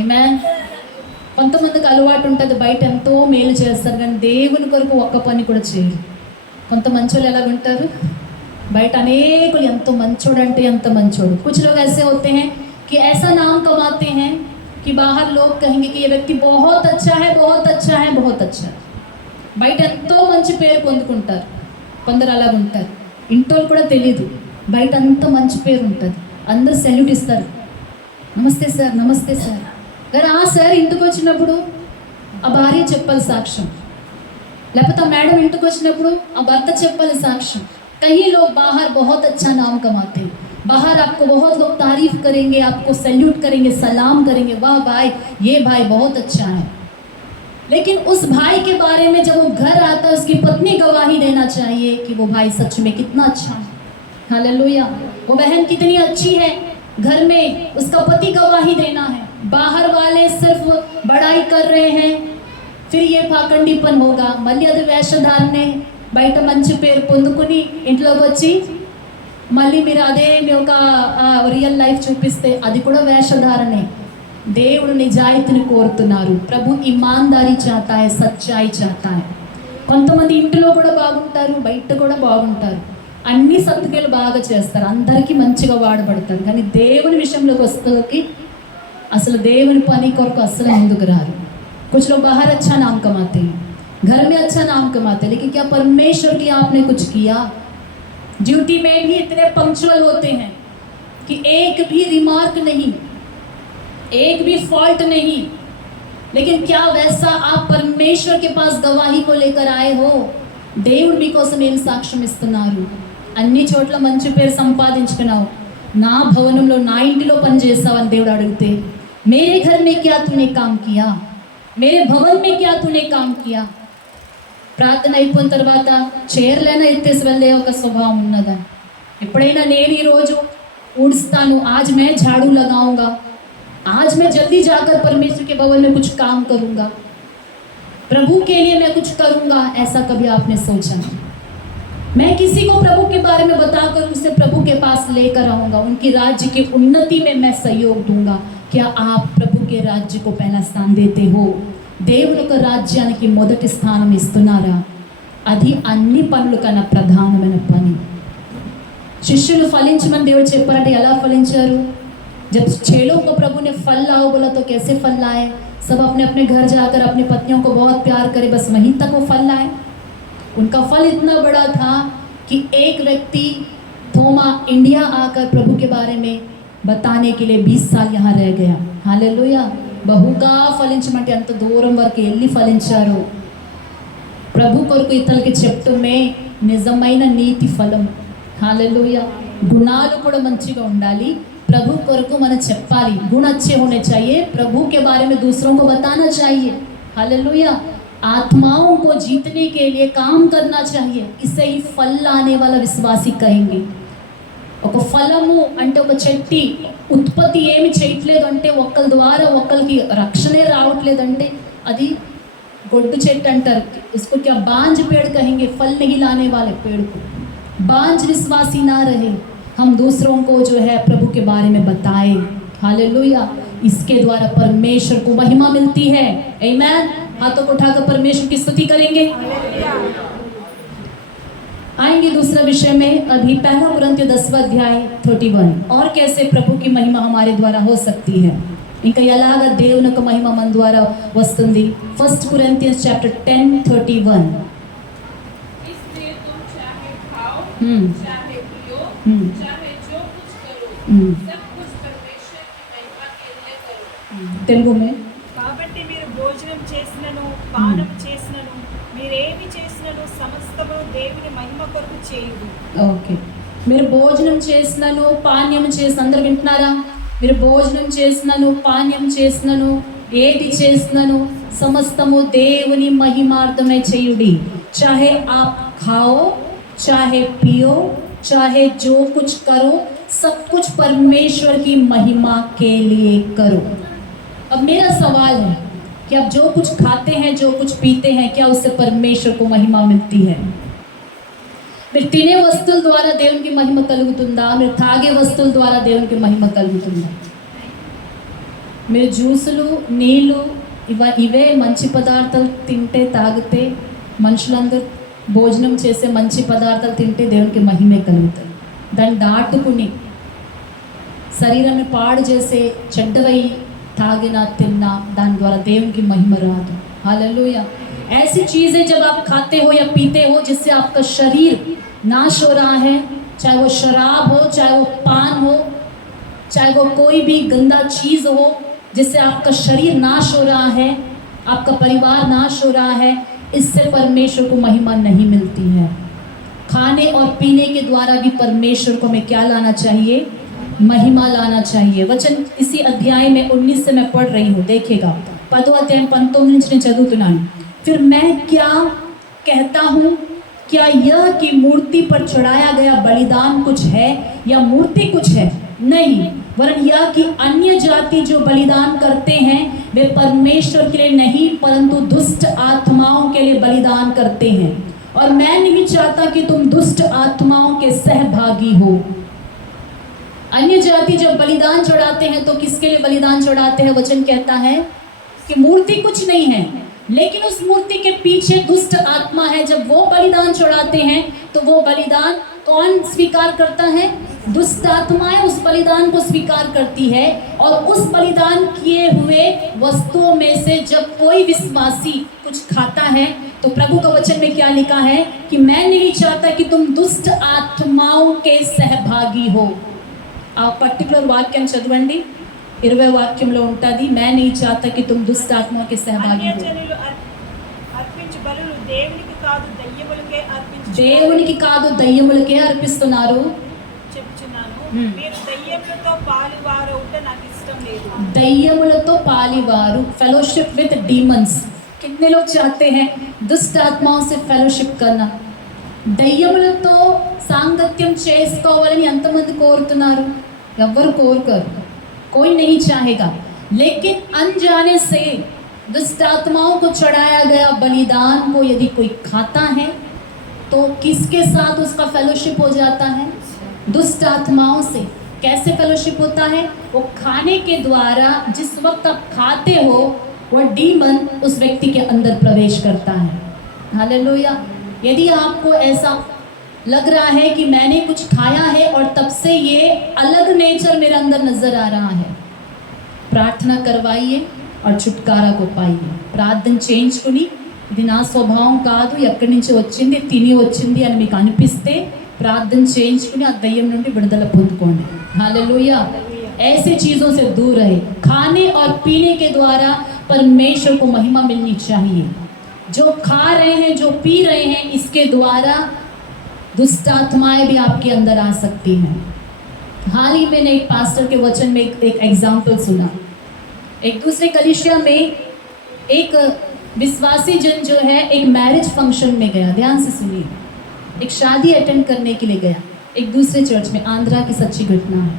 ఆమేన్. కొంతమందికి అలవాటు ఉంటుంది, బయట ఎంతో మేలు చేస్తారు కానీ దేవుని కొరకు ఒక్క పని కూడా చేయరు. కొంత మంచోళ్ళు ఎలా ఉంటారు? బయట అనేకులు ఎంతో మంచోడు అంటే ఎంత మంచోడు. कुछ लोग ऐसे होते हैं कि ऐसा नाम कमाते हैं कि बाहर लोग कहेंगे कि ये व्यक्ति बहुत अच्छा है, बहुत अच्छा है, बहुत अच्छा है. బయట ఎంతో మంచి పేరు పొందుకుంటారు. కొందరు అలాగ ఉంటారు. ఇంటోళ్ళు కూడా తెలీదు, బయట అంత మంచి పేరు ఉంటుంది, అందరూ సెల్యూట్ ఇస్తారు, నమస్తే సార్, నమస్తే సార్. కానీ ఆ సార్ ఇంటికి వచ్చినప్పుడు ఆ భార్య చెప్పాలి సాక్ష్యం, లేకపోతే ఆ మేడం ఇంటికి వచ్చినప్పుడు ఆ భర్త చెప్పాలి సాక్ష్యం. कई लोग बाहर बहुत अच्छा नाम कमाते हैं, बाहर आपको बहुत लोग तारीफ करेंगे, आपको सैल्यूट करेंगे, सलाम करेंगे, वाह भाई ये भाई बहुत अच्छा है. लेकिन उस भाई के बारे में जब वो घर आता है उसकी पत्नी गवाही देना चाहिए कि वो भाई सच में कितना अच्छा है. हालेलुया. वो बहन कितनी अच्छी है, घर में उसका पति गवाही देना है, बाहर वाले सिर्फ बड़ाई कर रहे हैं, फिर ये పాఖండిపన్ होगा. మళ్ళీ అది వేషధారణే. బయట మంచి పేరు పొందుకుని ఇంట్లోకి వచ్చి మళ్ళీ మీరు అదే మీ ఒక రియల్ లైఫ్ చూపిస్తే అది కూడా వేషధారణే. దేవుడు నిజాయితీని కోరుతున్నారు. ప్రభు ఇమాందారీ చాతా హై, సచ్చాయి చాతా హై. కొంతమంది ఇంటిలో కూడా బాగుంటారు, బయట కూడా బాగుంటారు, అన్ని సత్తుకెళ్ళు బాగా చేస్తారు, అందరికీ మంచిగా వాడబడతారు. కానీ దేవుని విషయంలోకి వస్తేకి అసలు దేవుని పని కొరకు అసలు ముందుకు రారు. कुछ लोग बाहर अच्छा नाम कमाते हैं, घर में अच्छा नाम कमाते हैं, लेकिन क्या परमेश्वर की आपने कुछ किया? ड्यूटी में भी इतने पंक्चुअल होते हैं कि एक भी रिमार्क नहीं, एक भी फॉल्ट नहीं, लेकिन क्या वैसा आप परमेश्वर के पास गवाही को लेकर आए हो? దేవుడు మీకోసం ఏం సాక్ష్యం ఇస్తున్నారు? అన్ని చోట్ల మంచి పేరు సంపాదించుకున్నావు, నా భవనంలో నా ఇంటిలో పని చేస్తావని దేవుడు అడిగితే, मेरे घर में क्या तूने काम किया, मेरे भवन में क्या तूने काम किया? ప్రార్థన అయిపోయిన తర్వాత చైర్లైనా ఎత్తేసి వెళ్ళే ఒక స్వభావం ఉన్నదా? ఎప్పుడైనా నేను ఈరోజు ఊడుస్తాను, आज मैं झाड़ू लगाऊंगा, आज मैं जल्दी जाकर परमेश्वर के भवन में कुछ काम करूंगा, प्रभु के लिए मैं कुछ करूंगा, ऐसा कभी आपने सोचा? मैं किसी को प्रभु के बारे में बताकर उसे प्रभु के पास लेकर आऊंगा, उनकी राज्य की उन्नति में मैं सहयोग दूंगा. क्या आप प्रभु के राज्य को पहला स्थान देते हो? దేవుని యొక్క రాజ్యానికి మొదటి స్థానం ఇస్తున్నారా? అది అన్ని పనుల కన్నా ప్రధానమైన పని. శిష్యులు ఫలించమని దేవుడు చెప్పారంటే ఎలా ఫలించారు? जब चेलों को प्रभु ने फल लाओ बोला तो कैसे फल लाए? सब अपने अपने घर जाकर अपनी पत्नियों को बहुत प्यार करे, बस वहीं तक वो फल लाए. उनका फल इतना बड़ा था कि एक व्यक्ति थोमा इंडिया आकर प्रभु के बारे में बताने के लिए 20 साल यहाँ रह गया. हालेलुया. బహుగా ఫలించమంటే అంత దూరం వరకు వెళ్ళి ఫలించారు. ప్రభు కొరకు ఇతరులకి చెప్తూమే నిజమైన నీతి ఫలం. हालेलुया. గుణాలు కూడా మంచిగా ఉండాలి. प्रभु కొరకు మనం చెప్పాలి. गुण अच्छे होने चाहिए, प्रभु के बारे में दूसरों को बताना चाहिए. हालेलुया. आत्माओं को जीतने के लिए काम करना चाहिए. इसे ही फल लाने वाला विश्वासी कहेंगे. ఒక ఫలము అంటే ఒక చెట్టి ఉత్పత్తి ఏమి చేయట్లేదు అంటే ఒక్కరి ద్వారా ఒక్కరికి రక్షణే రావట్లేదంటే అది గొడ్డు చెట్టు అంటారు. उसको क्या बांझ पेड़ कहेंगे? फल नहीं लाने वाले पेड़ को. बांझ विश्वासी ना रहे, हम दूसरों को जो है प्रभु के बारे में बताएं. हालेलुया. इसके द्वारा परमेश्वर को महिमा मिलती है. आमीन. हाथों को उठाकर परमेश्वर की स्तुति करेंगे. आएंगे दूसरा विषय में. अभी पहला कुरिन्थियों 10वां अध्याय 31. और कैसे प्रभु की महिमा हमारे द्वारा हो सकती है, ఇంకా ఎలాగా దేవుని యొక్క మహిమ మన ద్వారా వస్తుంది. First Corinthians chapter 10:31. इसलिए तुम चाहे खाओ, चाहे पियो, चाहे जो कुछ करो, सब कुछ परमेश्वर की महिमा के लिए करो. తెలుగు में కాబట్టి మీరు భోజనం చేసినను పానం చేసినను మీరేమి చేసినను సమస్తము దేవుని మహిమ కొరకు చేయుడు. ఓకే. మీరు భోజనం చేసినను పానీయం చేసిన, అందరూ వింటున్నారా? మీరు భోజనం చేసినను పానీయం చేసినను ఏది చేసినను సమస్తము దేవుని మహిమార్థమే చేయుడి. चाहे आप खाओ, चाहे पियो, चाहे जो कुछ करो, सब कुछ परमेश्वर की महिमा के लिए करो. अब मेरा सवाल है कि आप जो कुछ खाते हैं, जो कुछ पीते हैं, क्या उससे परमेश्वर को महिमा मिलती है? మీరు తినే వస్తువుల ద్వారా దేవునికి మహిమ కలుగుతుందా? మీరు తాగే వస్తువుల ద్వారా దేవునికి మహిమ కలుగుతుందా? మీరు జ్యూసులు, నీళ్ళు ఇవే మంచి పదార్థాలు తింటే తాగితే, మనుషులందరూ భోజనం చేసే మంచి పదార్థాలు తింటే దేవునికి మహిమే కలుగుతుంది. దాన్ని దాటుకుని శరీరాన్ని పాడు చేసే చెడ్డవై తాగినా తిన్నా దాని ద్వారా దేవునికి మహిమ రాదు. हालेलुया. ऐसी चीज़ें जब आप खाते हो या पीते हो जिससे आपका शरीर नाश हो रहा है, चाहे वो शराब हो, चाहे वो पान हो, चाहे वो कोई भी गंदा चीज़ हो जिससे आपका शरीर नाश हो रहा है, आपका परिवार नाश हो रहा है, इससे परमेश्वर को महिमा नहीं मिलती है. खाने और पीने के द्वारा भी परमेश्वर को हमें क्या लाना चाहिए? महिमा लाना चाहिए. वचन इसी अध्याय में 19 से मैं पढ़ रही हूँ, देखिएगा. 10वां अध्याय 19 నుంచి నేను చదువుతున్నాను. फिर मैं क्या कहता हूँ, क्या यह कि मूर्ति पर चढ़ाया गया बलिदान कुछ है या मूर्ति कुछ है? नहीं, वरन यह कि अन्य जाति जो बलिदान करते हैं वे परमेश्वर के लिए नहीं परंतु दुष्ट आत्माओं के लिए बलिदान करते हैं, और मैं नहीं चाहता कि तुम दुष्ट आत्माओं के सहभागी हो। अन्य जाति जब बलिदान चढ़ाते हैं तो किसके लिए बलिदान चढ़ाते हैं? वचन कहता है कि मूर्ति कुछ नहीं है, लेकिन उस मूर्ति के पीछे दुष्ट आत्मा है। जब वो बलिदान चढ़ाते हैं तो वो बलिदान कौन स्वीकार करता है? दुष्ट आत्माएं उस बलिदान को स्वीकार करती है, और उस बलिदान किए हुए वस्तुओं में से जब कोई विश्वासी कुछ खाता है तो प्रभु का वचन में क्या लिखा है कि मैं नहीं चाहता कि तुम दुष्ट आत्माओं के सहभागी हो। ఆ పర్టికులర్ వాక్యం చదవండి, 20 వాక్యంలో ఉంటుంది, मैं नहीं चाहता कि तुम दुष्ट आत्माओं के सहभागी हो। అన్యజనులు అర్పించు బలులు దేవునికి కాదు దయ్యములకే అర్పించు దేవునికి కాదు దయ్యములకే అర్పిస్తున్నారు చెప్తున్నాను. Hmm. మీరు దయ్యములతో పాలువారవుట నాకు ఇష్టం లేదు. దయ్యములతో పాలివారు, फेलोशिप विद डीमंस। कितने लोग चाहते हैं दुष्ट आत्माओं से फेलोशिप करना? దయ్యములతో సాంగత్యం చేసుకోవాలని ఎంతమంది కోరుతున్నారు? ఎవ్వరు కోరుకోరు, कोई नहीं चाहेगा। लेकिन अनजाने से दुष्ट आत्माओं को चढ़ाया गया बलिदान को यदि कोई खाता है तो किसके साथ उसका फेलोशिप हो जाता है? दुष्ट आत्माओं से। कैसे फेलोशिप होता है? वो खाने के द्वारा जिस वक्त आप खाते हो वो डीमन उस व्यक्ति के अंदर प्रवेश करता है। हालेलुया। यदि आपको ऐसा लग रहा है कि मैंने कुछ खाया है और तब से ये अलग नेचर मेरे अंदर नजर आ रहा है, प्रार्थना करवाइए और छुटकारा को पाइए। ప్రార్థన చేయించుకుని ఇది నా స్వభావం కాదు, ఎక్కడి నుంచి వచ్చింది, తిని వచ్చింది అని మీకు అనిపిస్తే ప్రార్థన చేయించుకుని ఆ దయ్యం నుండి విడుదల పొందుకోండి। हालेलुया। ऐसे चीज़ों से दूर रहे। खाने और पीने के द्वारा परमेश्वर को महिमा मिलनी चाहिए। जो खा रहे हैं, जो पी रहे हैं, इसके द्वारा दुष्ट आत्माएं भी आपके अंदर आ सकती हैं। हाल ही मैंने एक पास्टर के वचन में एक एग्जाम्पल सुना। एक दूसरे कलीसिया में एक विश्वासी जन जो है एक मैरिज फंक्शन में गया। ध्यान से सुनिए, एक शादी अटेंड करने के लिए गया एक दूसरे चर्च में। आंध्रा की सच्ची घटना है।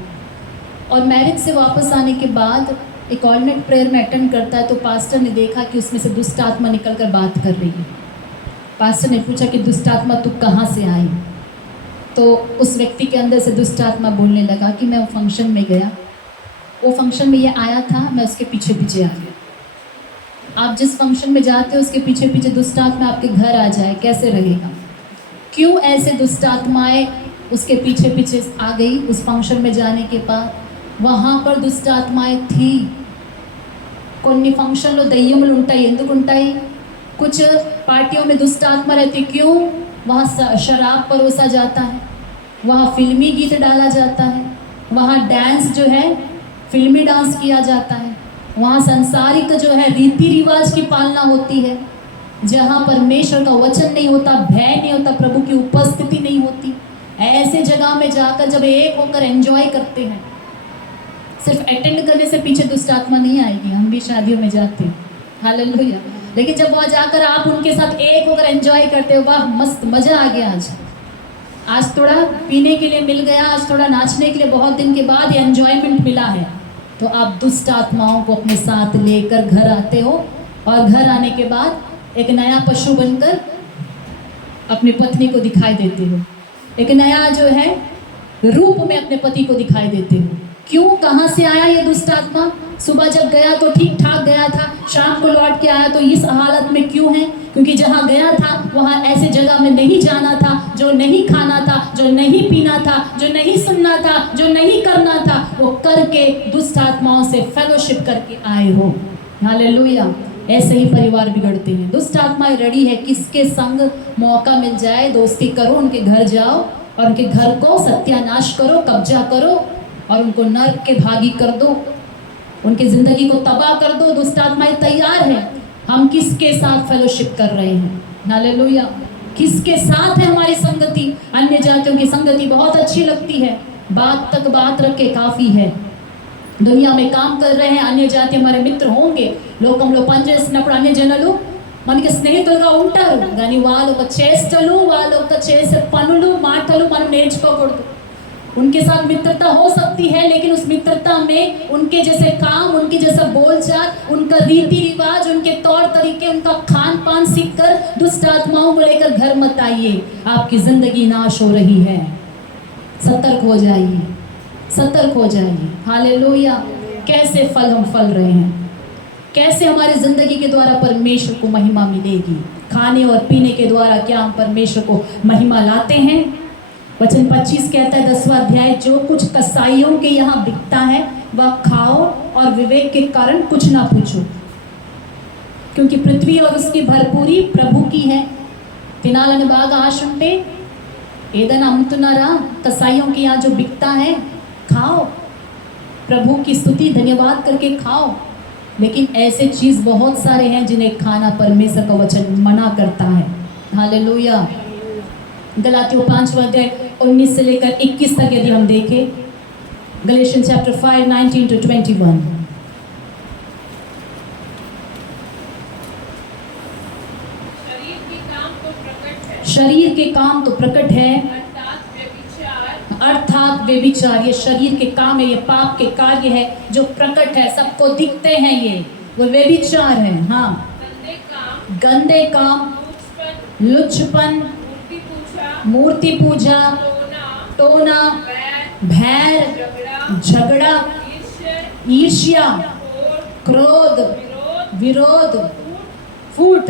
और मैरिज से वापस आने के बाद एक ऑर्डिनेट प्रेयर में अटेंड करता है तो पास्टर ने देखा कि उसमें से दुष्ट आत्मा निकल कर बात कर रही है। पास्टर ने पूछा कि दुष्ट आत्मा तू कहाँ से आई? तो उस व्यक्ति के अंदर से दुष्ट आत्मा बोलने लगा कि मैं वो फंक्शन में गया, वो फंक्शन में ये आया था, मैं उसके पीछे पीछे आ गया। आप जिस फंक्शन में जाते हो उसके पीछे पीछे दुष्ट आत्मा आपके घर आ जाए, कैसे रहेगा? क्यों ऐसे दुष्ट आत्माएं उसके पीछे पीछे आ गई? उस फंक्शन में जाने के बाद वहाँ पर दुष्ट आत्माएं थी। కొన్ని ఫంక్షన్లో దయ్యములు ఉంటాయి। ఎందుకు ఉంటాయి? कुछ पार्टियों में दुष्ट आत्मा रहती। क्यों? वहाँ शराब परोसा जाता है, वहाँ फिल्मी गीत डाला जाता है, वहाँ डांस जो है फिल्मी डांस किया जाता है, वहाँ संसारिक जो है रीति रिवाज की पालना होती है, जहाँ परमेश्वर का वचन नहीं होता, भय नहीं होता, प्रभु की उपस्थिति नहीं होती। ऐसे जगह में जाकर जब एक होकर एंजॉय करते हैं, सिर्फ अटेंड करने से पीछे दुष्ट आत्मा नहीं आएगी। हम भी शादियों में जाते हैं, हालेलुया। लेकिन जब वहाँ जाकर आप उनके साथ एक होकर एंजॉय करते हो, वाह मस्त मज़ा आ गया, आज थोड़ा पीने के लिए मिल गया, आज थोड़ा नाचने के लिए बहुत दिन के बाद ये एंजॉयमेंट मिला है, तो आप दुष्ट आत्माओं को अपने साथ लेकर घर आते हो, और घर आने के बाद एक नया पशु बनकर अपनी पत्नी को दिखाई देते हो, एक नया जो है रूप में अपने पति को दिखाई देते हो। क्यों? कहाँ से आया ये दुष्ट आत्मा? सुबह जब गया तो ठीक ठाक गया था, शाम को लौट के आया तो इस हालत में क्यों है? क्योंकि जहाँ गया था वहाँ ऐसे जगह में नहीं जाना था, जो नहीं खाना था, जो नहीं पीना था, जो नहीं सुनना था, जो नहीं करना था, वो करके दुष्ट आत्माओं से फेलोशिप करके आए हो। हालेलुया। ऐसे ही परिवार बिगड़ते हैं। दुष्ट आत्माएं रेडी है, किसके संग मौका मिल जाए दोस्ती करो, उनके घर जाओ और उनके घर को सत्यानाश करो, कब्जा करो और उनको नर्क के भागी कर दो, उनकी ज़िंदगी को तबाह कर दो। दुष्ट आत्माएं तैयार है। हम किसके साथ फेलोशिप कर रहे हैं? हालेलुया। किसके साथ है हमारी संगति? अन्य जातियों की संगति बहुत अच्छी लगती है, बात तक बात रख के काफ़ी है। दुनिया में काम कर रहे हैं, अन्य जाति हमारे मित्र होंगे, లోకంలో పనిచేసినప్పుడు అన్య జనులు మనకి స్నేహితులుగా ఉంటారు, కానీ వాళ్ళ ఒక చేష్టలు, వాళ్ళ ఒక చేసే పనులు మాటలు మనం నేర్చుకోకూడదు। उनके साथ मित्रता हो सकती है, लेकिन उस मित्रता में उनके जैसे काम, उनके जैसा बोलचाल, उनका रीति रिवाज, उनके तौर तरीके, उनका खान पान सीखकर दुष्ट आत्माओं को लेकर घर मत आइए। आपकी जिंदगी नाश हो रही है। सतर्क हो जाइए, सतर्क हो जाइए। हालेलुया। कैसे फल हम फल रहे हैं, कैसे हमारी जिंदगी के द्वारा परमेश्वर को महिमा मिलेगी। खाने और पीने के द्वारा क्या हम परमेश्वर को महिमा लाते हैं? वचन 25 कहता है 10वां अध्याय, जो कुछ कसाईयों के यहाँ बिकता है वह खाओ और विवेक के कारण कुछ ना पूछो, क्योंकि पृथ्वी और उसकी भरपूरी प्रभु की है। తినాలని బాగా ఆశ ఉంటే ఏదైనా అమ్ముతున్నారా? कसाईयों के यहाँ जो बिकता है खाओ, प्रभु की स्तुति धन्यवाद करके खाओ। लेकिन ऐसे चीज़ बहुत सारे हैं जिन्हें खाना परमेश्वर का वचन मना करता है। हालेलुया। गलातियों 5वां अध्याय 19 से लेकर 21 तक यदि हम देखें, गलेशियन चैप्टर 5 19 to 21। शरीर के काम तो प्रकट है, शरीर के काम तो प्रकट है, अर्थात व्यभिचार, वे विचार, ये शरीर के काम है, ये पाप के कार्य है जो प्रकट है, सबको दिखते हैं, ये वो वे विचार है। हाँ, गंदे काम, गंदे काम, लुच्चपन, लुच्चपन, मूर्ति मूर्ति पूजा, पूजा, टोना, टोना, बैर, भैर, झगड़ा, झगड़ा, ईर्ष्या, ईर्ष्या, क्रोध, क्रोध, विरोध, विरोध, फूट,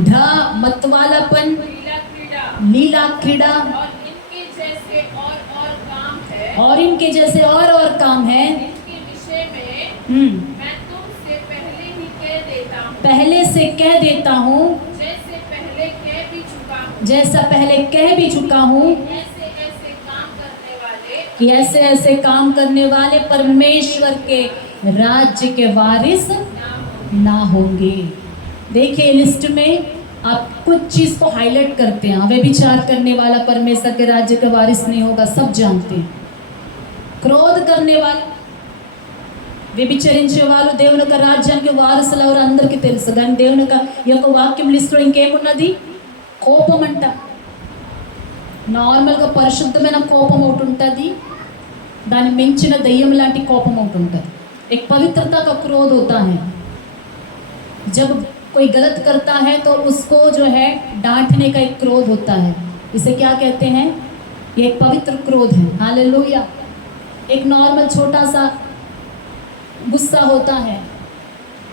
धर्म, मतवालापन, मतवालापन, लीला क्रीड़ा, लीला क्रीड़ा, और इनके जैसे और काम है, और इनके जैसे और काम है। इनके विषय में मैं तुमसे पहले ही कह देता हूँ, पहले से कह देता हूँ, जैसे पहले कह भी चुका हूँ, जैसा पहले कह भी चुका हूँ, ऐसे ऐसे काम करने वाले कि ऐसे ऐसे काम करने वाले परमेश्वर के राज्य के वारिस ना होंगे। देखिए लिस्ट में आप कुछ चीज को हाईलाइट करते हैं। व्यभिचार करने वाला परमेश्वर के राज्य का वारिस नहीं होगा, सब जानते हैं। क्रोध करने वाला, వ్యభిచరించే వాళ్ళు దేవుని యొక్క రాజ్యానికి వారసులు ఎవరు అందరికీ తెలుసు, కానీ దేవుని యొక్క వాక్యం లిస్టులో ఇంకేమున్నది? కోపం అంట। నార్మల్గా పరిశుద్ధమైన కోపం ఒకటి ఉంటుంది, దాన్ని మించిన దయ్యం లాంటి కోపం ఒకటి ఉంటుంది। एक पवित्रता का क्रोध होता है, जब कोई गलत करता है तो उसको जो है डांटने का एक क्रोध होता है। इसे क्या कहते हैं? ये एक पवित्र क्रोध है। हालेलुया। एक नॉर्मल छोटा सा गुस्सा होता है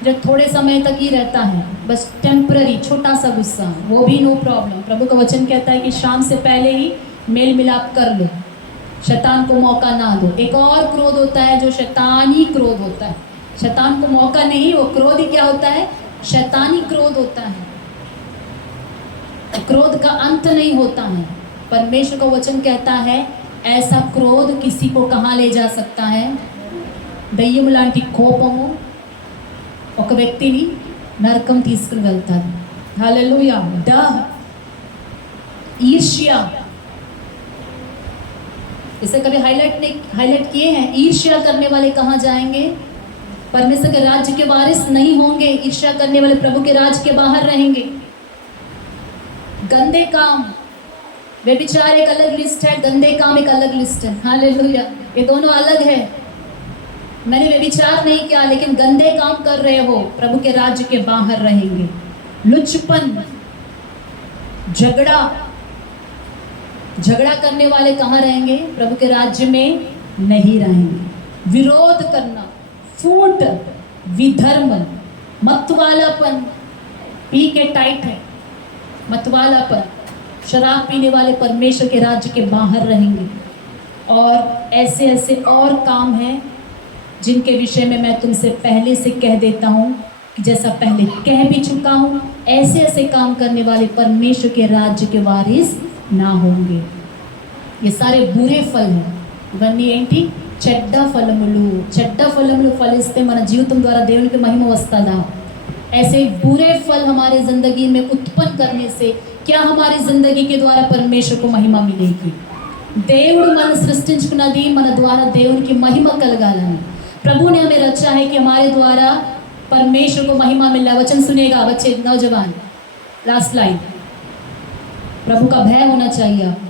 जो थोड़े समय तक ही रहता है, बस टेम्पररी छोटा सा गुस्सा, वो भी नो प्रॉब्लम। प्रभु का वचन कहता है कि शाम से पहले ही मेल मिलाप कर लो, शैतान को मौका ना दो। एक और क्रोध होता है जो शैतानी क्रोध होता है। शैतान को मौका नहीं, वो क्रोध ही क्या होता है? शैतानी क्रोध होता है। क्रोध का अंत नहीं होता है। परमेश्वर का वचन कहता है ऐसा क्रोध किसी को कहाँ ले जा सकता है? దయ్యం లాంటి కోపము ఒక వ్యక్తిని నరకం తీసుకుని వెళ్తారు। హల్లెలూయా। ईर्ष्या, इसे कभी हाईलाइट किए हैं? ईर्ष्या करने वाले कहाँ जाएंगे? परमेश्वर के राज्य के वारिस नहीं होंगे। ईर्ष्या करने वाले प्रभु के राज्य के बाहर रहेंगे। गंदे काम, व्यभिचार एक अलग लिस्ट है, गंदे काम एक अलग लिस्ट है। हालेलुया। ये दोनों अलग है। मैंने व्यभिचार नहीं किया, लेकिन गंदे काम कर रहे हो, प्रभु के राज्य के बाहर रहेंगे। लुच्चपन, झगड़ा करने वाले कहाँ रहेंगे? प्रभु के राज्य में नहीं रहेंगे। विरोध करना, फूट, विधर्म, मतवालापन, पी के टाइट है, मतवालापन, शराब पीने वाले परमेश्वर के राज्य के बाहर रहेंगे। और ऐसे ऐसे और काम हैं जिनके विषय में मैं तुमसे पहले से कह देता हूँ कि जैसा पहले कह भी चुका हूँ, ऐसे ऐसे काम करने वाले परमेश्वर के राज्य के वारिस ना होंगे। ये सारे बुरे फल हैं। ఇవన్నీ ఏంటి? చెడ్డ ఫలములు। చెడ్డ ఫలములు ఫలిస్తే మన జీవితం ద్వారా దేవునికి మహిమ వస్తుందా? ऐसे बुरे फल हमारे ज़िंदगी में उत्पन्न करने से क्या हमारी ज़िंदगी के द्वारा परमेश्वर को महिमा मिलेगी? దేవుడు మన సృష్టించుకున్నది మన ద్వారా దేవునికి మహిమ కలగాలని। प्रभु ने हमें रचा है कि हमारे द्वारा परमेश्वर को महिमा मिल रहा। वचन सुनेगा बच्चे, नौजवान, लास्ट लाइन, प्रभु का भय होना चाहिए आपको।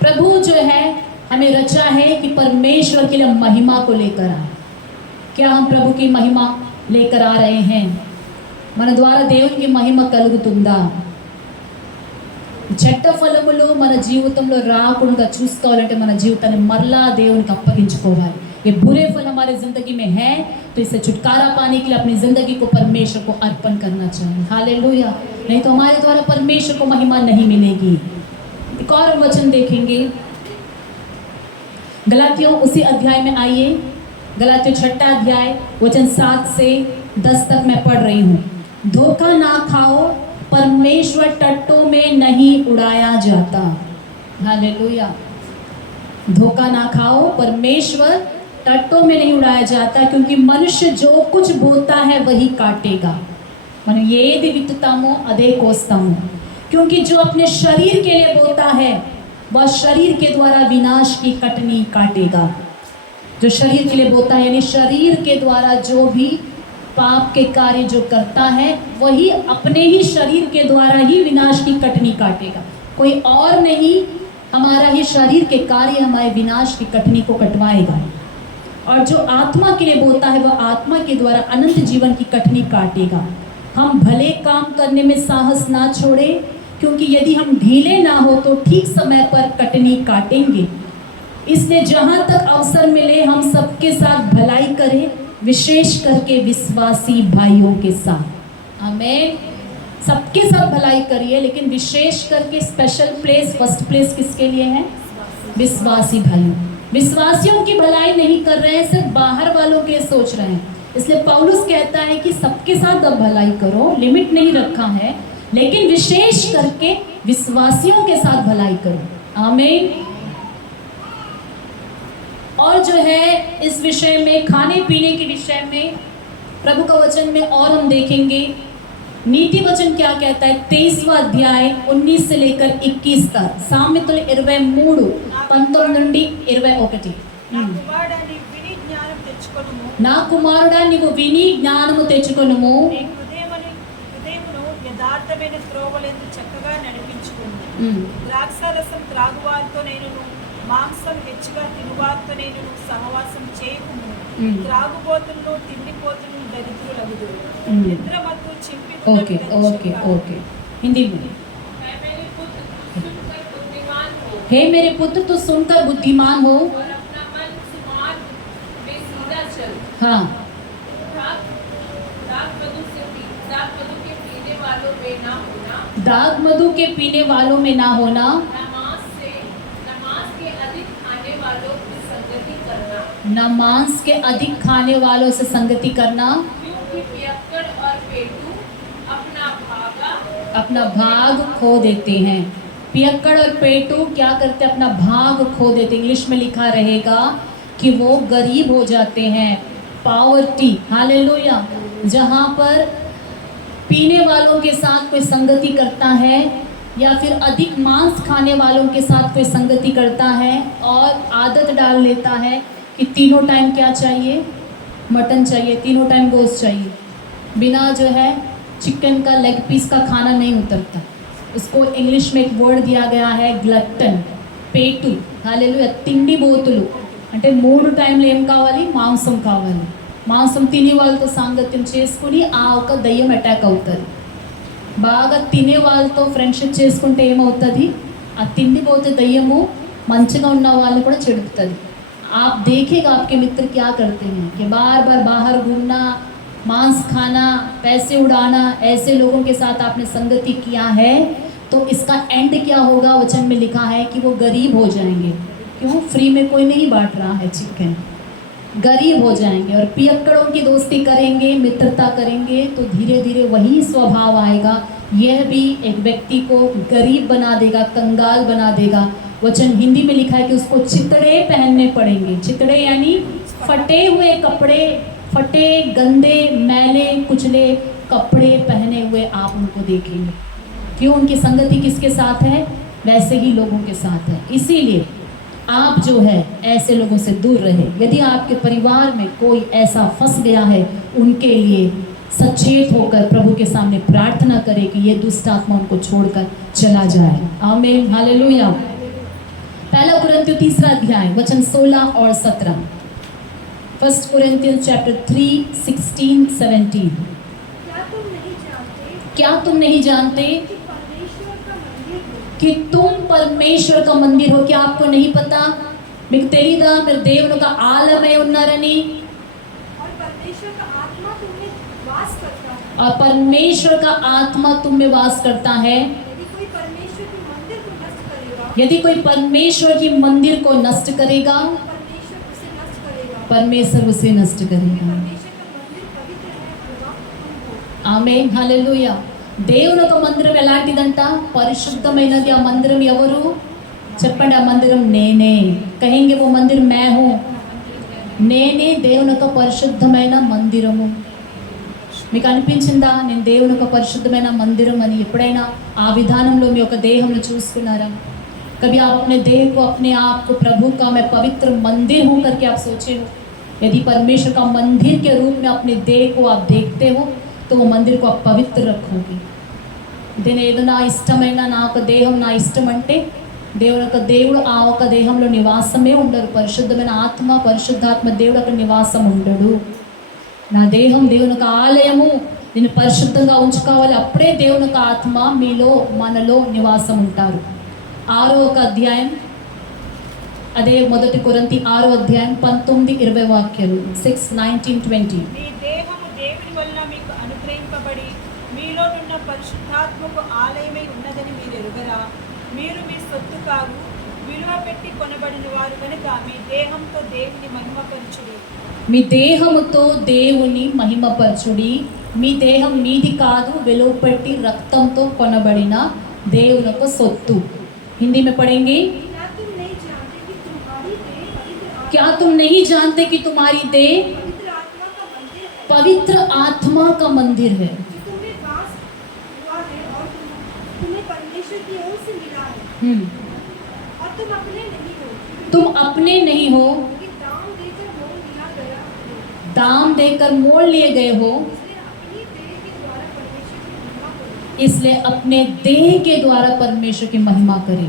प्रभु जो है हमें रचा है कि परमेश्वर के लिए महिमा को लेकर आए। क्या हम प्रभु की महिमा लेकर आ रहे हैं? మన ద్వారా దేవునికి మహిమ కలుగుతుందా? చెడ్డ ఫలములు మన జీవితంలో రాకుండా చూసుకోవాలంటే మన జీవితాన్ని మరలా దేవునికి అప్పగించుకోవాలి। ये बुरे फल हमारे ज़िंदगी में है तो इससे छुटकारा पाने के लिए अपनी ज़िंदगी को परमेश्वर को अर्पण करना चाहिए। हालेलुया। नहीं तो हमारे द्वारा परमेश्वर को महिमा नहीं मिलेगी। एक और वचन देखेंगे गलातियों उसी अध्याय में, आइए गलातियों 6 अध्याय वचन 7 से 10 तक मैं पढ़ रही हूँ। धोखा ना खाओ, परमेश्वर टट्टों में नहीं उड़ाया जाता। हालेलुया। धोखा ना खाओ, परमेश्वर टट्टों में नहीं उड़ाया जाता, क्योंकि मनुष्य जो कुछ बोता है वही काटेगा। మనం ఏది విత్తుతామో అదే కోస్తాము। क्योंकि जो अपने शरीर के लिए बोता है वह शरीर के द्वारा विनाश की कटनी काटेगा। जो शरीर के लिए बोता है यानी शरीर के द्वारा जो भी पाप के कार्य जो करता है वही अपने ही शरीर के द्वारा ही विनाश की कटनी काटेगा। कोई और नहीं, हमारा ही शरीर के कार्य हमारे विनाश की कटनी को कटवाएगा। और जो आत्मा के लिए बोता है वह आत्मा के द्वारा अनंत जीवन की कटनी काटेगा। हम भले काम करने में साहस ना छोड़े, क्योंकि यदि हम ढीले ना हो तो ठीक समय पर कटनी काटेंगे। इसलिए जहाँ तक अवसर मिले हम सबके साथ भलाई करें, विशेष करके विश्वासी भाइयों के साथ। आमीन। सबके साथ भलाई करिए, लेकिन विशेष करके स्पेशल प्लेस, फर्स्ट प्लेस किसके लिए है? विश्वासी भाइयों। विश्वासियों की भलाई नहीं कर रहे हैं, सिर्फ बाहर वालों के सोच रहे हैं। इसलिए पौलुस कहता है कि सबके साथ अब भलाई करो, लिमिट नहीं रखा है, लेकिन विशेष करके विश्वासियों के साथ भलाई करो। आमीन। और जो है इस विषय में, खाने पीने के विषय में प्रभु का वचन में और हम देखेंगे नीति वचन क्या कहता है। 23वां अध्याय 19 से लेकर 21 तक। సామెతలు 23 19 నుండి 21। నా కుమారుడా నీవు విని జ్ఞానము తెచ్చుకొనుము, నా కుమారుడా నీవు విని జ్ఞానము తెచ్చుకొనుము, నీ హృదయమును యథార్థమైన త్రోవలందు చక్కగా నడిపించుకును। ద్రాక్షారసం త్రాగువారితో నేను, మాంసం హెచ్చుగా తినువారితో నేను సహవాసం చేయకుము। త్రాగుబోతులను తిండిపోతులను దరిద్రులగుదురు, నిద్రమత్తు ओके ओके ओके हिंदी में। हे मेरे पुत्र तू सुनकर बुद्धिमान हो और अपना मन सुमार्ग में सीधा चल। हाँ। दाग मधु के पीने वालों में ना होना, दाग मधु के पीने वालों में ना होना, नमाज के अधिक खाने वालों की संगति करना, न मांस के अधिक खाने वालों से संगति करना, क्योंकि पियक्कड़ और पेटू अपना भाग खो देते हैं। पियक्कड़ और पेटू क्या करते हैं? अपना भाग खो देते। इंग्लिश में लिखा रहेगा कि वो गरीब हो जाते हैं, पावर्टी। हालेलुया। जहाँ पर पीने वालों के साथ कोई संगति करता है या फिर अधिक मांस खाने वालों के साथ कोई संगति करता है और आदत डाल लेता है कि तीनों टाइम क्या चाहिए? मटन चाहिए, तीनों टाइम गोश्त चाहिए, बिना जो है चिकन का लेग पीस का खाना नहीं उतरता। इसको इंग्लिश में एक वर्ड दिया गया है ग्लटन, पेटू। हालेलुया। తిండి బోతులు అంటే 3 టైంలు ఏం కావాలి? మాంసం కావాలి। మాంసం తినే వాళ్ళతో సాంగత్యం చేసుకుని ఆ ఒక దయ్యం అటాక్ అవుతుంది। బాగా తినే వాళ్ళతో ఫ్రెండ్షిప్ చేసుకుంటే ఏమవుతుంది? ఆ తిండి పోతే దయ్యము మంచిగా ఉన్న వాళ్ళు కూడా చెడుపుతుంది। आप देखिएगा आपके मित्र क्या करते हैं कि बार बार बाहर घूमना, मांस खाना, पैसे उड़ाना, ऐसे लोगों के साथ आपने संगति किया है तो इसका एंड क्या होगा? वचन में लिखा है कि वो गरीब हो जाएंगे। क्यों? फ्री में कोई नहीं बांट रहा है चिकन। गरीब हो जाएंगे और पियक्कड़ों की दोस्ती करेंगे, मित्रता करेंगे तो धीरे धीरे वही स्वभाव आएगा। यह भी एक व्यक्ति को गरीब बना देगा, कंगाल बना देगा। वचन हिंदी में लिखा है कि उसको चितड़े पहनने पड़ेंगे। चितड़े यानी फटे हुए कपड़े, फटे गंदे मैले कुचले कपड़े पहने हुए आप उनको देखेंगे। क्यों? उनकी संगति किसके साथ है? वैसे ही लोगों के साथ है। इसीलिए आप जो है ऐसे लोगों से दूर रहे। यदि आपके परिवार में कोई ऐसा फंस गया है, उनके लिए सचेत होकर प्रभु के सामने प्रार्थना करें कि ये दुष्ट आत्मा उनको छोड़कर चला जाए। आमीन। हालेलुया। पहला कुरिन्थियों 3 अध्याय वचन 16 और 17। 1 Corinthians chapter 3, 16, 17। क्या तुम नहीं जानते क्या तुम नहीं जानते कि परमेश्वर का मंदिर हो कि तुम परमेश्वर का मंदिर हो? क्या आपको नहीं पता? మీకు తెలీదా మీరు దేవుని యొక్క ఆలయమై ఉన్నారని? और परमेश्वर का आत्मा तुम में वास करता है। और परमेश्वर का आत्मा तुम में वास करता है। यदि कोई परमेश्वर के मंदिर को नष्ट करेगा, यदि कोई परमेश्वर की मंदिर को नष्ट करेगा, परमेश्वर उसे नष्ट करेगा। परमेश्वर उसे नष्ट करेगा। परमेश्वर का मंदिर पवित्र है और वह तुम हो। ఆమేన్, హల్లెలూయా। దేవుని యొక్క మందిరం ఎలాంటిదంట? పరిశుద్ధమైనది। ఆ మందిరం ఎవరు? చెప్పండి, ఆ మందిరం నేనే। కహెంగే वो मंदिर मैं हूँ। నేనే దేవుని యొక్క పరిశుద్ధమైన మందిరము। మీకు అనిపించిందా నేను దేవుని యొక్క పరిశుద్ధమైన మందిరం అని? ఎప్పుడైనా ఆ విధానంలో మీ యొక్క దేహంను చూసుకున్నారా? कभी आप अपने देह को, अपने आप को प्रभु का मैं पवित्र मंदिर हूँ करके आप सोचे हो? यदि परमेश्वर का मंदिर के रूप में अपने देह को आप देखते हो तो वो मंदिर को आप पवित्र रखोगे। దీని ఏదో నా ఇష్టమైన నా ఒక దేహం నా ఇష్టం అంటే దేవుని యొక్క దేవుడు ఆ ఒక దేహంలో నివాసమే ఉండరు। పరిశుద్ధమైన ఆత్మ, పరిశుద్ధాత్మ దేవుడు అక్కడ నివాసం ఉండడు। నా దేహం దేవుని యొక్క ఆలయము, నేను పరిశుద్ధంగా ఉంచుకోవాలి, అప్పుడే దేవుని యొక్క ఆత్మ మీలో మనలో నివాసం ఉంటారు। 6వ అధ్యాయం, అదే 1 కొరింథీ 6వ అధ్యాయం 19-20 వాక్యాలు। 6, 19, 20। మీ దేహము దేవుని వలన మీకు అనుగ్రహింపబడి మీలోనున్న పరిశుద్ధాత్మకు ఆలయమై ఉన్నదని మీరు ఎరుగరా? మీరు మీ సొత్తు కాదు, విలువ పెట్టి కొనబడిన వారు కనుక మీ దేహంతో దేవుని మహిమపరచుడి। మీ దేహముతో దేవుని మహిమపరచుడి। మీ దేహం మీది కాదు, విలువ పెట్టి రక్తంతో కొనబడిన దేవుని యొక్క సొత్తు। हिंदी में पढ़ेंगे। क्या तुम नहीं जानते कि तुम्हारी देह क्या तुम नहीं जानते कि तुम्हारी देह पवित्र आत्मा का मंदिर है, पवित्र आत्मा का मंदिर है, जो तुम्हें वास हुआ है और तुम्हें परमेश्वर की ओर से मिला है, और तुम अपने नहीं हो, तुम अपने नहीं हो, कि दाम देकर मोल लिया गया हो। दाम देकर मोल लिए गए हो, इसलिए अपनी देह के द्वारा परमेश्वर की महिमा करो। इसलिए अपने देह के द्वारा परमेश्वर की महिमा करे।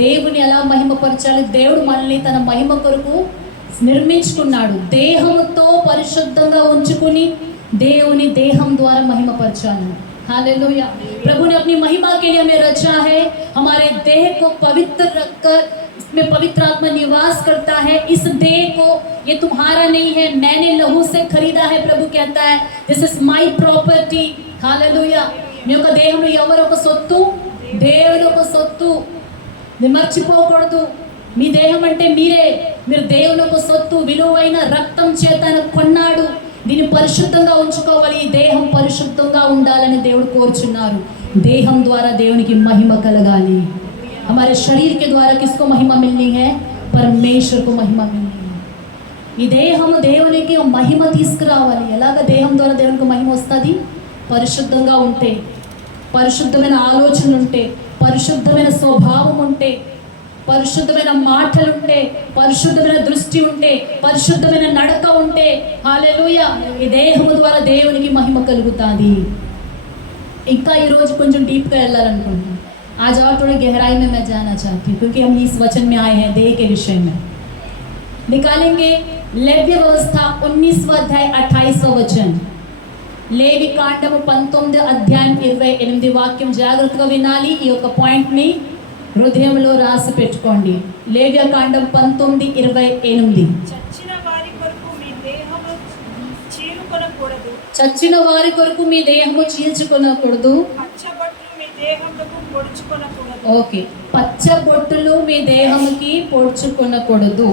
దేవుని ఎలా మహిమపరచాలి? దేవుడు మనల్ని తన మహిమ కొరకు నిర్మించుకున్నాడు। దేహంతో పరిశుద్ధంగా ఉంచుకుని దేవుని దేహం ద్వారా మహిమపరచాలి। हालेलुया। प्रभु ने अपनी महिमा के लिए हमें रचा है। हमारे देह को पवित्र रखकर इसमें पवित्र आत्मा निवास करता है। इस देह को, ये तुम्हारा नहीं है, मैंने लहू से खरीदा है। प्रभु कहता है this is my property. Hallelujah. మీ యొక్క దేహంలో ఎవరు ఒక సొత్తు? దేవుని ఒక సొత్తు। మీరు మర్చిపోకూడదు, మీ దేహం అంటే మీరే। మీరు దేవుని ఒక సొత్తు, విలువైన రక్తం చేత కొన్నాడు। దీన్ని పరిశుద్ధంగా ఉంచుకోవాలి। ఈ దేహం పరిశుద్ధంగా ఉండాలని దేవుడు కోరుచున్నారు। దేహం ద్వారా దేవునికి మహిమ కలగాలి। हमारे शरीर के द्वारा किसको महिमा मिलनी है? परमेश्वर को महिमा मिलनी है। ఈ దేహము దేవునికి మహిమ తీసుకురావాలి। ఎలాగ దేహం ద్వారా దేవునికి మహిమ వస్తుంది? పరిశుద్ధంగా ఉంటే, పరిశుద్ధమైన ఆలోచనలు ఉంటే, పరిశుద్ధమైన స్వభావం ఉంటే, పరిశుద్ధమైన మాటలు ఉంటే, పరిశుద్ధమైన దృష్టి ఉంటే, పరిశుద్ధమైన నడక ఉంటే, హల్లెలూయా, ఈ దేహము ద్వారా దేవునికి మహిమ కలుగుతుంది। ఇంకా ఈరోజు కొంచెం డీప్గా వెళ్ళాలనుకుంటున్నాను। आज और थोड़ी गहराई में मैं जाना चाहती हूँ, क्योंकि हम इस वचन में आए हैं देह के विषय में। निकालेंगे लेव्य व्यवस्था 19वां अध्याय 28वां वचन। లేవి కాండము 19వ అధ్యాయం 28వ వాక్యం జాగ్రత్తగా వినాలి। ఈ యొక్క పాయింట్ని హృదయంలో రాసి పెట్టుకోండి। లేవ్య కాండం 19:28। చచ్చిన వారి కొరకు మీ దేహము చీరుకొనకూడదు, చచ్చిన వారి కొరకు మీ దేహము చీల్చుకొనకూడదు। పచ్చబొట్లు మీ దేహములకు పొడుచుకొనకూడదు, ఓకే, పచ్చ బొట్టులు మీ దేహముకి పొడుచుకొనకూడదు।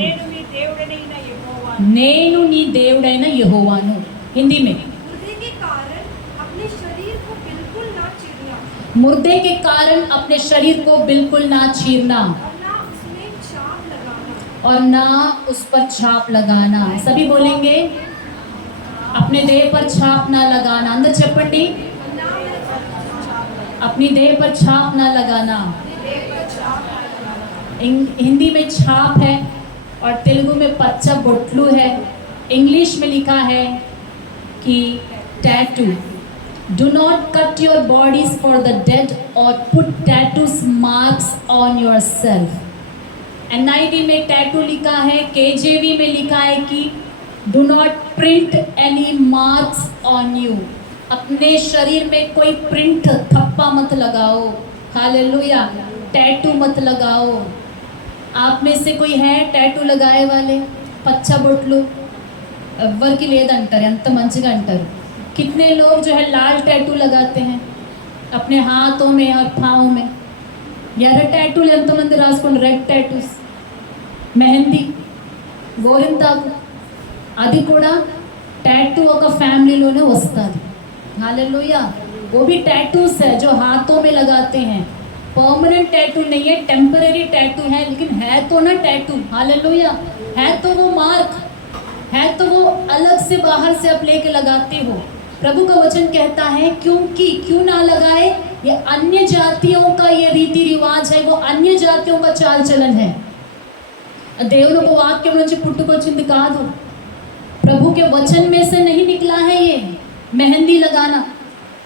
నేను మీ దేవుడనైన యెహోవాను। నేను నీ దేవుడైన యెహోవాను। హిందీ में मुर्दे के कारण अपने शरीर को बिल्कुल ना चीरना, मुर्दे के कारण अपने शरीर को बिल्कुल ना चीरना और ना उसमें छाप लगाना, और ना उस पर छाप लगाना। सभी बोलेंगे, अपने देह पर छाप ना लगाना। अंदर చెప్పండి, अपनी देह पर छाप ना लगाना। हिंदी में छाप है और तेलुगु में पच्चा बोटलू है। इंग्लिश में लिखा है कि tattoo. Do not cut your bodies for the dead or put tattoos marks on yourself. NIV में टैटू लिखा है, KJV में लिखा है कि do not print any marks on you. अपने शरीर में कोई प्रिंट थप्पा मत लगाओ, हालेलुया, टैटू मत लगाओ। आप में से कोई है टैटू लगाए वाले? పచ్చ బొట్లు ఎవ్వరికి లేదంటారు, ఎంత మంచిగా అంటారు। कितने लोग जो है लाल टैटू लगाते हैं अपने हाथों में और पाँव में। ఎర్ర టైటూలు ఎంతమంది రాసుకుని, రెడ్ టైటూస్, మెహందీ, గోరింతాకు, అది కూడా टैटू ఒక ఫ్యామిలీలోనే వస్తుంది, हालेलुया। वो भी टैटूस है जो हाथों में लगाते हैं। परमानेंट टैटू नहीं है, टेम्पररी टैटू है, लेकिन है तो ना टैटू, हालेलुया। है तो वो मार्क, है तो वो अलग से बाहर से आप लेके लगाते हो। प्रभु का वचन कहता है क्योंकि क्यों ना लगाए, ये अन्य जातियों का ये रीति रिवाज है, वो अन्य जातियों का चाल चलन है। దేవుని ఒక వాక్యం నుంచి పుట్టుకొచ్చింది కాదు, प्रभु के वचन में से नहीं निकला है ये मेहंदी लगाना।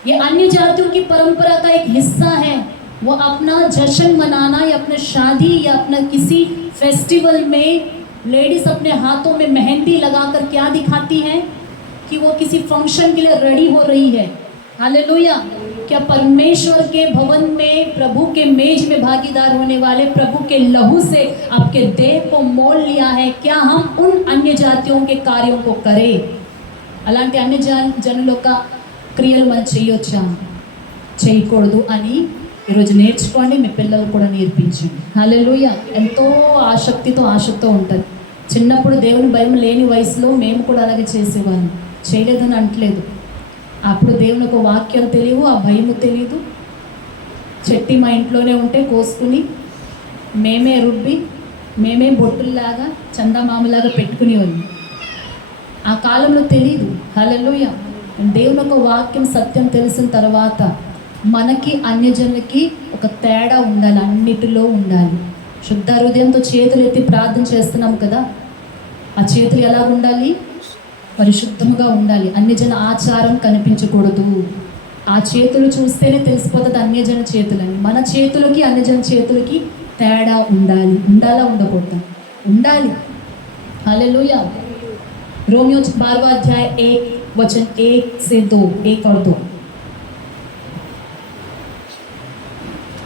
ये अन्य जातियों की परंपरा का एक हिस्सा है। वो अपना जश्न मनाना या अपने शादी या अपना किसी फेस्टिवल में लेडीज़ अपने हाथों में मेहंदी लगाकर क्या दिखाती हैं कि वो किसी फंक्शन के लिए रेडी हो रही है, हालेलुया। क्या परमेश्वर के भवन में प्रभु के मेज में भागीदार होने वाले प्रभु के लहू से आपके देह को मोल लिया है, क्या हम उन अन्य जातियों के कार्यों को करें? అలాంటి అన్ని జనుల యొక్క క్రియలు మనం చేయొచ్చా, చేయకూడదు అని ఈరోజు నేర్చుకోండి, మీ పిల్లలు కూడా నేర్పించండి, హల్లెలూయా। ఎంతో ఆసక్తితో ఉంటుంది। చిన్నప్పుడు దేవుని భయం లేని వయసులో మేము కూడా అలాగే చేసేవాళ్ళం, చేయలేదని అంటలేదు। అప్పుడు దేవుని ఒక వాక్యం తెలియవు, ఆ భయము తెలియదు। చెట్టి మా ఇంట్లోనే ఉంటే కోసుకుని మేమే రుబ్బి మేమే బొట్టుల్లాగా చందమామలాగా పెట్టుకునేవాళ్ళం। ఆ కాలంలో తెలియదు, హల్లెలూయా। దేవుని ఒక వాక్యం సత్యం తెలిసిన తర్వాత మనకి అన్యజనులకి ఒక తేడా ఉండాలి, అన్నిటిలో ఉండాలి। శుద్ధ హృదయంతో చేతులు ఎత్తి ప్రార్థన చేస్తున్నాం కదా, ఆ చేతులు ఎలా ఉండాలి? పరిశుద్ధముగా ఉండాలి, అన్యజన ఆచారం కనిపించకూడదు। ఆ చేతులు చూస్తేనే తెలిసిపోతుంది అన్యజన చేతులని। మన చేతులకి అన్యజన చేతులకి తేడా ఉండాలి, ఉండాలా ఉండకూడదా? ఉండాలి, హల్లెలూయా। रोमियो 12वां अध्याय 1 वचन 1 से 2, 1 और 2।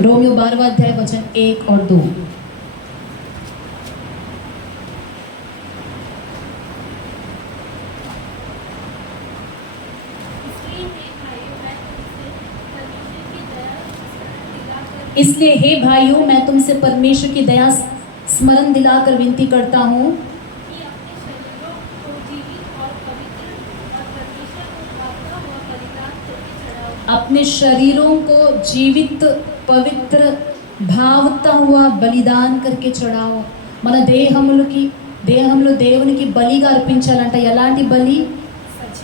रोमियो 12वां अध्याय वचन 1 और 2। इसलिए हे भाइयों मैं तुमसे परमेश्वर की दया स्मरण दिलाकर विनती करता हूँ अपने शरीरों को जीवित पवित्र भावता हुआ बलिदान करके चढ़ाओ। మన దేహంలో దేవునికి బలిగా అర్పించాలంట। ఎలాంటి బలి?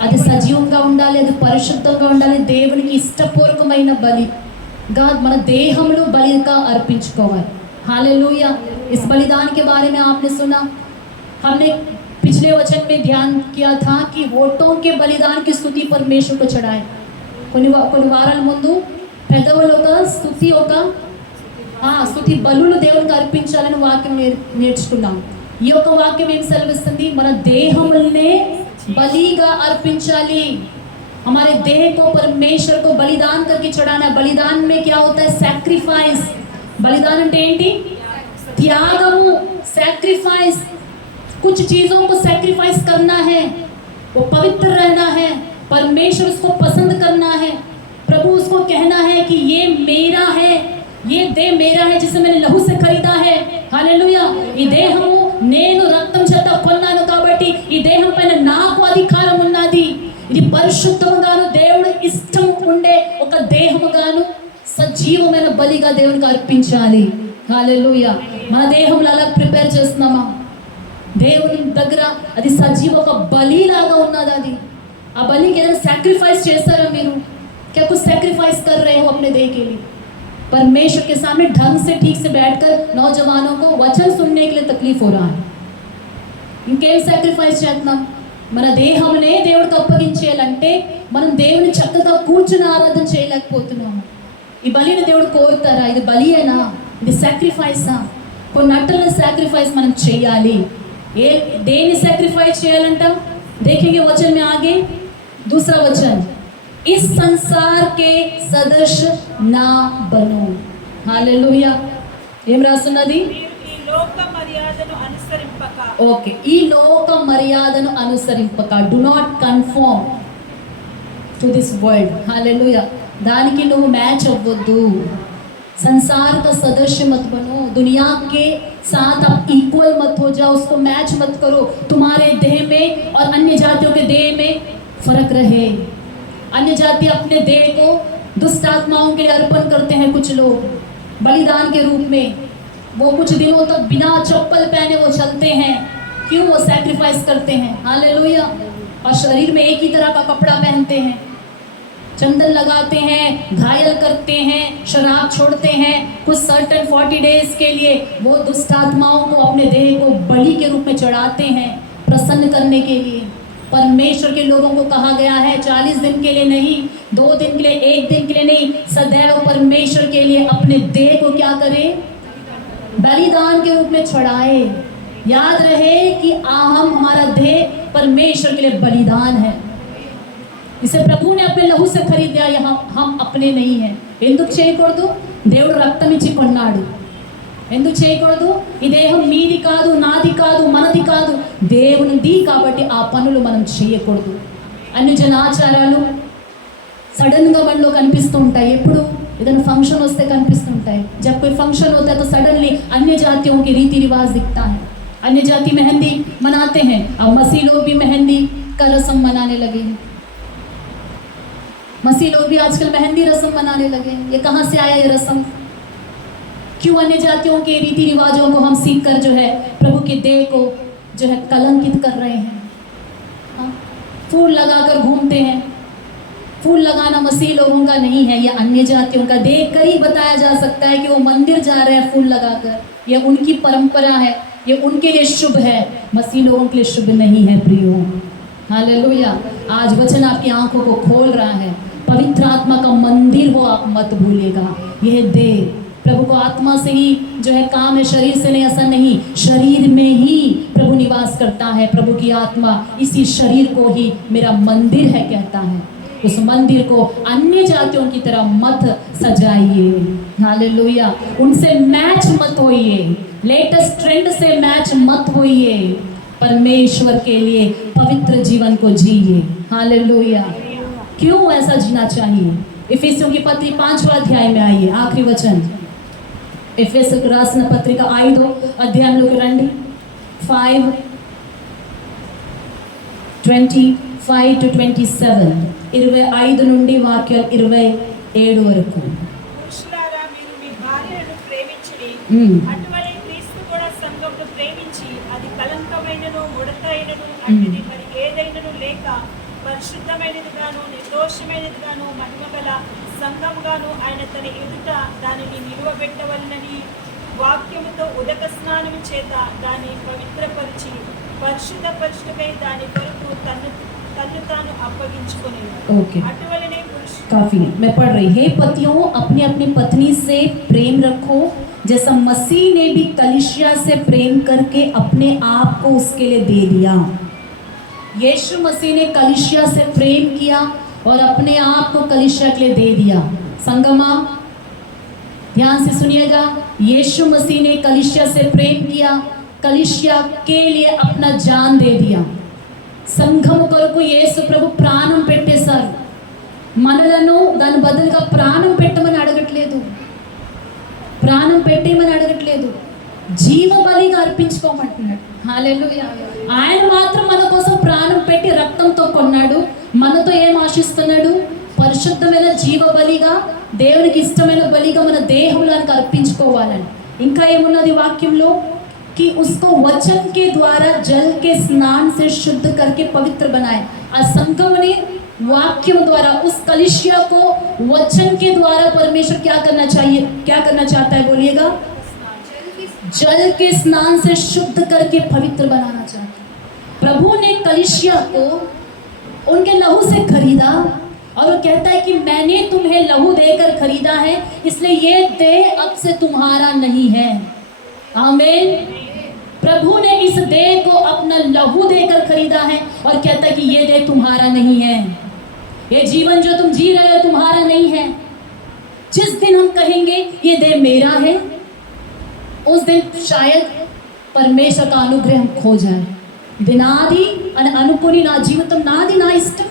అది సజీవంగా ఉండాలి, అది పరిశుద్ధంగా ఉండాలి, దేవునికి ఇష్టపూర్వకమైన బలిగా మన దేహంలో బలిగా అర్పించుకోవాలి, हालेलुया। इस बलिदान के बारे में आपने सुना, हमने पिछले वचन में ध्यान किया था कि होठों के बलिदान की स्तुति परमेश्वर को चढ़ाए। కొన్ని వారాల ముందు పెదవుల ఒక స్తుతి బలులు దేవునికి అర్పించాలని వాక్యం నేర్చుకున్నాం। ఈ యొక్క వాక్యం ఏం సెలవిస్తుంది? మన దేహములనే బలిగా అర్పించాలి। हमारे देह को परमेश्वर को बलिदान करके चढ़ाना। बलिदान में क्या होता है? सैक्रिफाइस। बलिदान అంటే ఏంటి? త్యాగము, सैक्रिफाइस। कुछ चीज़ों को सैक्रिफाइस करना है, वो पवित्र रहना है, परमेश्वर उसको पसंद करना है। प्रभु उसको कहना है कि ये मेरा है, ये देह मेरा है जिसे मैंने लहू से खरीदा है, हालेलुया। ఈ దేహము నేను రక్తం చేత కొన్నాను కాబట్టి ఈ దేహం పైన నాకు అధికారం ఉన్నది। ఇది పరిశుద్ధముగాను దేవుడు ఇష్టం ఉండే ఒక దేహముగాను సజీవమైన బలిగా దేవునికి అర్పించాలి, हालेलुया। మన దేహంలో అలా ప్రిపేర్ చేస్తున్నామా? దేవుని దగ్గర అది సజీవ ఒక బలి లాగా ఉన్నది। అది ఆ బలికి ఏదైనా सैक्रिफाइस చేస్తారా మీరు? क्या कुछ सैक्रिफाइस कर रहे हो अपने देह के लिए? परमेश्वर के सामने ढंग से ठीक से बैठकर नौजवानों को वचन सुनने के लिए तकलीफ हो रहा है। ఇంకేం सैक्रिफाइस చేస్తున్నాం? మన దేహంనే దేవుడికి అప్పగించేయాలంటే మనం దేవుని చక్కగా కూర్చుని ఆరాధన చేయలేకపోతున్నాము। ఈ బలిని దేవుడు కోరుతారా? ఇది బలియేనా? ఇది సాక్రిఫైసా? కొన్నట్టల సాక్రిఫైస్ మనం చేయాలి. దేని సాక్రిఫైస్ చేయాలంట? देखेंगे वचन में आगे दूसरा वचन, इस संसार के सदस्य ना बनो. हालेलुया. ఏం రాస్తున్నది? మీరు ఈ లోక మర్యాదను అనుసరింపక ఓకే, ఈ లోక మర్యాదను అనుసరింపక, do not conform to this world. Hallelujah. దానికి నువ్వు మ్యాచ్ అవ్వద్దు. संसार का सदस्य मत बनो, दुनिया के साथ आप इक्वल मत हो जाओ, उसको मैच मत करो. तुम्हारे देह में और अन्य जातियों के देह में फर्क रहे. अन्य जाति अपने देह को दुष्ट आत्माओं के लिए अर्पण करते हैं, कुछ लोग बलिदान के रूप में. वो कुछ दिनों तक बिना चप्पल पहने वो चलते हैं. क्यों? वो सैक्रिफाइस करते हैं. हालेलुया. और शरीर में एक ही तरह का कपड़ा पहनते हैं, चंदन लगाते हैं, घायल करते हैं, शराब छोड़ते हैं. कुछ सर्टेन 40 डेज के लिए वो दुष्ट आत्माओं को अपने देह को बलि के रूप में चढ़ाते हैं, प्रसन्न करने के लिए. परमेश्वर के लोगों को कहा गया है 40 दिन के लिए नहीं, 2 दिन के लिए, 1 दिन के लिए नहीं, सदैव परमेश्वर के लिए अपने देह को क्या करें? बलिदान के रूप में चढ़ाए. याद रहे कि हम हमारा देह परमेश्वर के लिए बलिदान है. इसे प्रभु ने अपने लहू से खरीद लिया. यहाँ हम अपने नहीं हैं. ఎందుకు చేయకూడదు? దేవుడు రక్తం ఇచ్చి కొన్నాడు. ఎందుకు చేయకూడదు? ఈ దేహం మీది కాదు, నాది కాదు, మనది కాదు, దేవునిది. కాబట్టి ఆ పనులు మనం చేయకూడదు. అన్ని జనాచారాలు సడన్గా మనలో కనిపిస్తూ ఉంటాయి. ఎప్పుడు? ఏదైనా ఫంక్షన్ వస్తే కనిపిస్తుంటాయి. जब कोई फंक्शन होता है तो सडनली अन्य जातियों के रीति रिवाज दिखता है. अन्य जाति मेहंदी मनाते हैं. अब मसीह लोग भी मेहंदी का रस्म मनाने लगे हैं. मसीह लोग भी आजकल मेहंदी रस्म मनाने लगे हैं. ये कहाँ से आया ये रस्म? क्यों अन्य जातियों के रीति रिवाजों को हम सीख कर जो है प्रभु के देह को जो है कलंकित कर रहे हैं. हाँ? फूल लगाकर घूमते हैं. फूल लगाना मसीह लोगों का नहीं है, ये अन्य जातियों का. देख कर ही बताया जा सकता है कि वो मंदिर जा रहे हैं फूल लगाकर. ये उनकी परंपरा है, ये उनके लिए शुभ है, मसीह लोगों के लिए शुभ नहीं है. प्रियो, हालेलुया. आज वचन आपकी आंखों को खोल रहा है. पवित्र आत्मा का मंदिर हो, आप मत भूलेगा. यह देह प्रभु को आत्मा से ही जो है काम है, शरीर से नहीं. ऐसा नहीं, शरीर में ही प्रभु निवास करता है. प्रभु की आत्मा इसी शरीर को ही मेरा मंदिर है कहता है. उस मंदिर को अन्य जातियों की तरह मत सजाइए. हालेलुया. उनसे मैच मत होइए, लेटेस्ट ट्रेंड से मैच मत होइए. परमेश्वर के लिए पवित्र जीवन को जिए. हालेलुया. क्यों ऐसा जीना चाहिए? इफिसियों की पत्री 5वां अध्याय में आइए, आखिरी वचन. एफेसुలకు రాసిన పత్రిక 5వ అధ్యాయంలోకి రండి. 5:25 to 27, 25 నుండి వాక్యాలు 27 వరకు. పురుషులారా, మీరు మీ భార్యలను ప్రేమించుడి. అటువలే క్రీస్తు కూడా సంఘమును ప్రేమించి అది కలంకమైనను ముడతైనను అట్టిది మరి ఏదైనను లేక పరిశుద్ధమైనదిగాను నిర్దోషమైనదిగాను మహిమగల సంఘముగాను ఆయన తన ఎదుట దానిని నిలువబెట్టవలనని వాక్యముతో ఉదక స్నానము చేత దాన్ని పవిత్రపరిచి పరిశుద్ధపరచుటకై దాని కొరకు తన్ను తాను అప్పగించుకొనేను. ओके, అటువలనే పురుషుడు काफी है. मैं पढ़ रही. हे पतियों, अपनी अपनी पत्नी से प्रेम रखो, जैसा मसीह ने भी कलीसिया से प्रेम करके अपने आप को उसके लिए दे दिया. यीशु मसीह ने कलीसिया से प्रेम किया और अपने आप को कलीसिया के लिए दे दिया. संगमा, ध्यान से सुनिएगा. यीशु मसीह ने कलीसिया से प्रेम किया, कलीसिया के लिए अपना जान दे दिया. సంఘము కొరకు యేసు ప్రభు ప్రాణం పెట్టేశారు. మనలను దాని బదులుగా ప్రాణం పెట్టమని అడగట్లేదు, ప్రాణం పెట్టేమని అడగట్లేదు, జీవ బలిగా అర్పించుకోమంటున్నాడు. హల్లెలూయా. ఆయన మాత్రం మన కోసం ప్రాణం పెట్టి రక్తంతో కొన్నాడు. మనతో ఏం ఆశిస్తున్నాడు? పరిశుద్ధమైన జీవ బలిగా, దేవునికి ఇష్టమైన బలిగా మన దేహములను అర్పించుకోవాలని. ఇంకా ఏమున్నది వాక్యంలో? कि उसको वचन के द्वारा जल के स्नान से शुद्ध करके पवित्र बनाए. संगम ने वाक्य द्वारा उस कलीसिया को वचन के द्वारा परमेश्वर क्या करना चाहिए, क्या करना चाहता है? बोलिएगा. जल के स्नान से शुद्ध करके पवित्र बनाना चाहता है. प्रभु ने कलीसिया को उनके लहू से खरीदा और वो कहता है कि मैंने तुम्हें लहू देकर खरीदा है, इसलिए ये देह अब से तुम्हारा नहीं है. आमीन। प्रभु ने इस देह को अपना लहू देकर खरीदा है और कहता है कि ये देह तुम्हारा नहीं है, ये जीवन जो तुम जी रहे हो तुम्हारा नहीं है। जिस दिन हम कहेंगे ये देह मेरा है, उस दिन शायद परमेश्वर का अनुग्रह हम खो जाए। दिनादि అని అనుకుని నా జీవితం నాది, నా ఇష్టం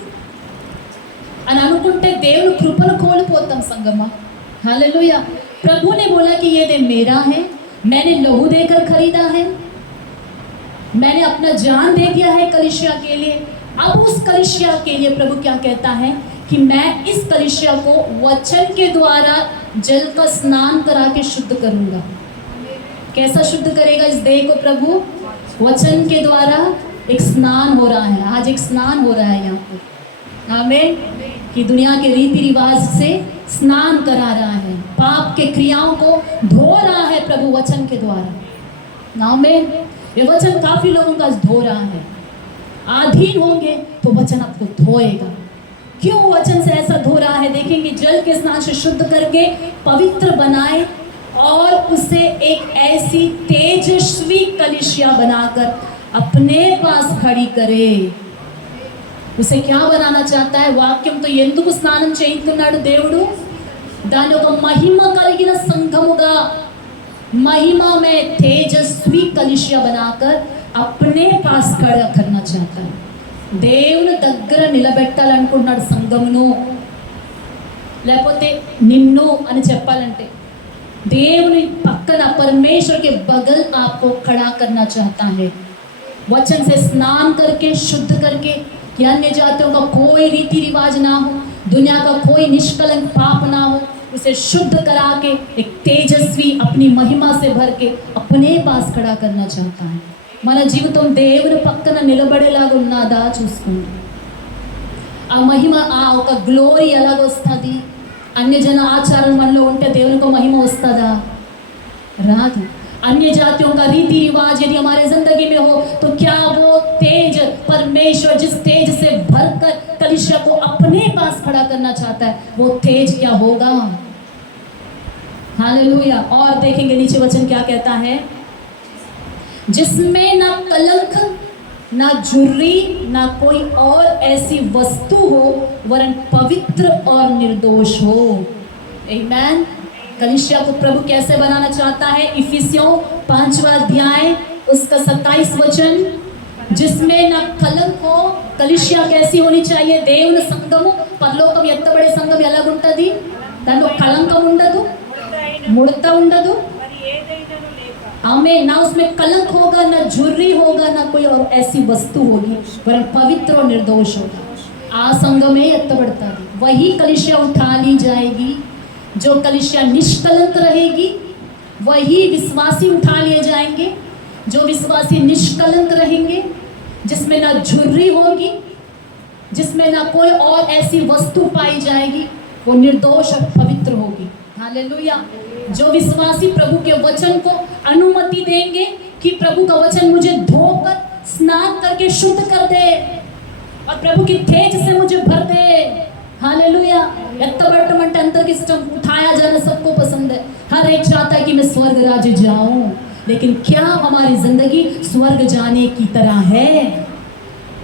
అని అనుకుంటే దేవుని కృపను కోల్పోతాం సంగమా। हालेलुया। प्रभु ने बोला कि ये देह मेरा है, मैंने लहू देकर खरीदा है, मैंने अपना जान दे दिया है कलीसिया के लिए। अब उस कलीसिया के लिए प्रभु क्या कहता है कि मैं इस कलीसिया को वचन के द्वारा जल का स्नान करा के शुद्ध करूंगा। कैसा शुद्ध करेगा इस देह को प्रभु? वचन के द्वारा एक स्नान हो रहा है। आज एक स्नान हो रहा है यहाँ पर, आमीन, कि दुनिया के रीति रिवाज से स्नान करा रहा है, पाप के क्रियाओं को धो रहा है प्रभु वचन के द्वारा। आमीन। ये वचन काफी लोगों का धो रहा है। आधीन होंगे तो वचन आपको धोएगा। क्यों वचन से ऐसा धो रहा है? देखेंगे, जल के स्नान से शुद्ध करके पवित्र बनाए और उसे एक ऐसी तेजस्वी कलीसिया बनाकर अपने पास खड़ी करे। उसे क्या बनाना चाहता है? వాక్యంతో ఎందుకు స్నానం చేయించున్నాడు దేవుడు? దాని ఒక మహిమ కలిగిన సంఘముగా, महिमा में तेजस्वी कलिशिया बनाकर अपने पास खड़ा करना चाहता है। దేవుని దగ్గర నిలబెట్టాలనుకుంటున్నాడు సంఘమును, లేకపోతే నిన్ను అని చెప్పాలంటే దేవుని పక్కన परमेश्वर के बगल आपको खड़ा करना चाहता है। वचन से स्नान करके शुद्ध करके कि अन्य जातियों का कोई रीति रिवाज ना हो, दुनिया का कोई निष्कलंक पाप ना हो, उसे शुद्ध करा के एक तेजस्वी अपनी महिमा से भर के अपने पास खड़ा करना चाहता है। మన జీవితం దేవుని పక్కన నిలబడేలాగా ఉన్నదా చూసుకోండి। ఆ మహిమ, ఆ ఒక గ్లోరీ ఎలాగొస్తుంది? అన్యజన ఆచారం మనలో ఉంటే దేవునికి महिमा వస్తుందా? रात अन्य जातियों का रीति रिवाज यदि हमारे जिंदगी में हो तो क्या वो तेज परमेश्वर जिस तेज से भरकर कलीसिया को अपने पास खड़ा करना चाहता है, वो तेज क्या होगा? हालेलुया। और देखेंगे नीचे वचन क्या कहता है, जिसमें ना कलंक ना झुर्री ना कोई और ऐसी वस्तु हो, वरन पवित्र और निर्दोष हो। आमीन। कलीसिया को प्रभु कैसे बनाना चाहता है? इफिसियों 5वां अध्याय उसका 27 वचन, जिसमें ना कलंक हो। कलीसिया कैसी होनी चाहिए? దేవుని సంఘము పరలోకం ఎత్తబడే సంఘం ఎలాగుంటది? దాంట్లో కలంకం ఉండదు, ముడత ఉండదు, మరి ఏదైనాను లేక आमीन। ना उसमें कलंक होगा, ना झुर्री होगा, ना कोई और ऐसी वस्तु होगी, वरन पवित्र और निर्दोष होगा। आ संघ में एत्तबड़ता है, वही कलीसिया उठा ली जाएगी। जो कलीसिया निष्कलंक रहेगी वही विश्वासी उठा लिए जाएंगे। जो विश्वासी निष्कलंक रहेंगे, जिसमें ना झुर्री होगी, जिसमें ना कोई और ऐसी वस्तु पाई जाएगी, वो निर्दोष और पवित्र होगी। हालेलुया। जो विश्वासी प्रभु के वचन को अनुमति देंगे कि प्रभु का वचन मुझे धोकर स्नान करके शुद्ध कर दे और प्रभु की तेज से मुझे भर दे। हालेलुया। एत्तबड़टम అంటే अंतर की सिस्टम उठाया जाना सबको पसंद है। हर एक चाहता है कि मैं स्वर्ग राज्य जाऊं, लेकिन क्या हमारी जिंदगी स्वर्ग जाने की तरह है?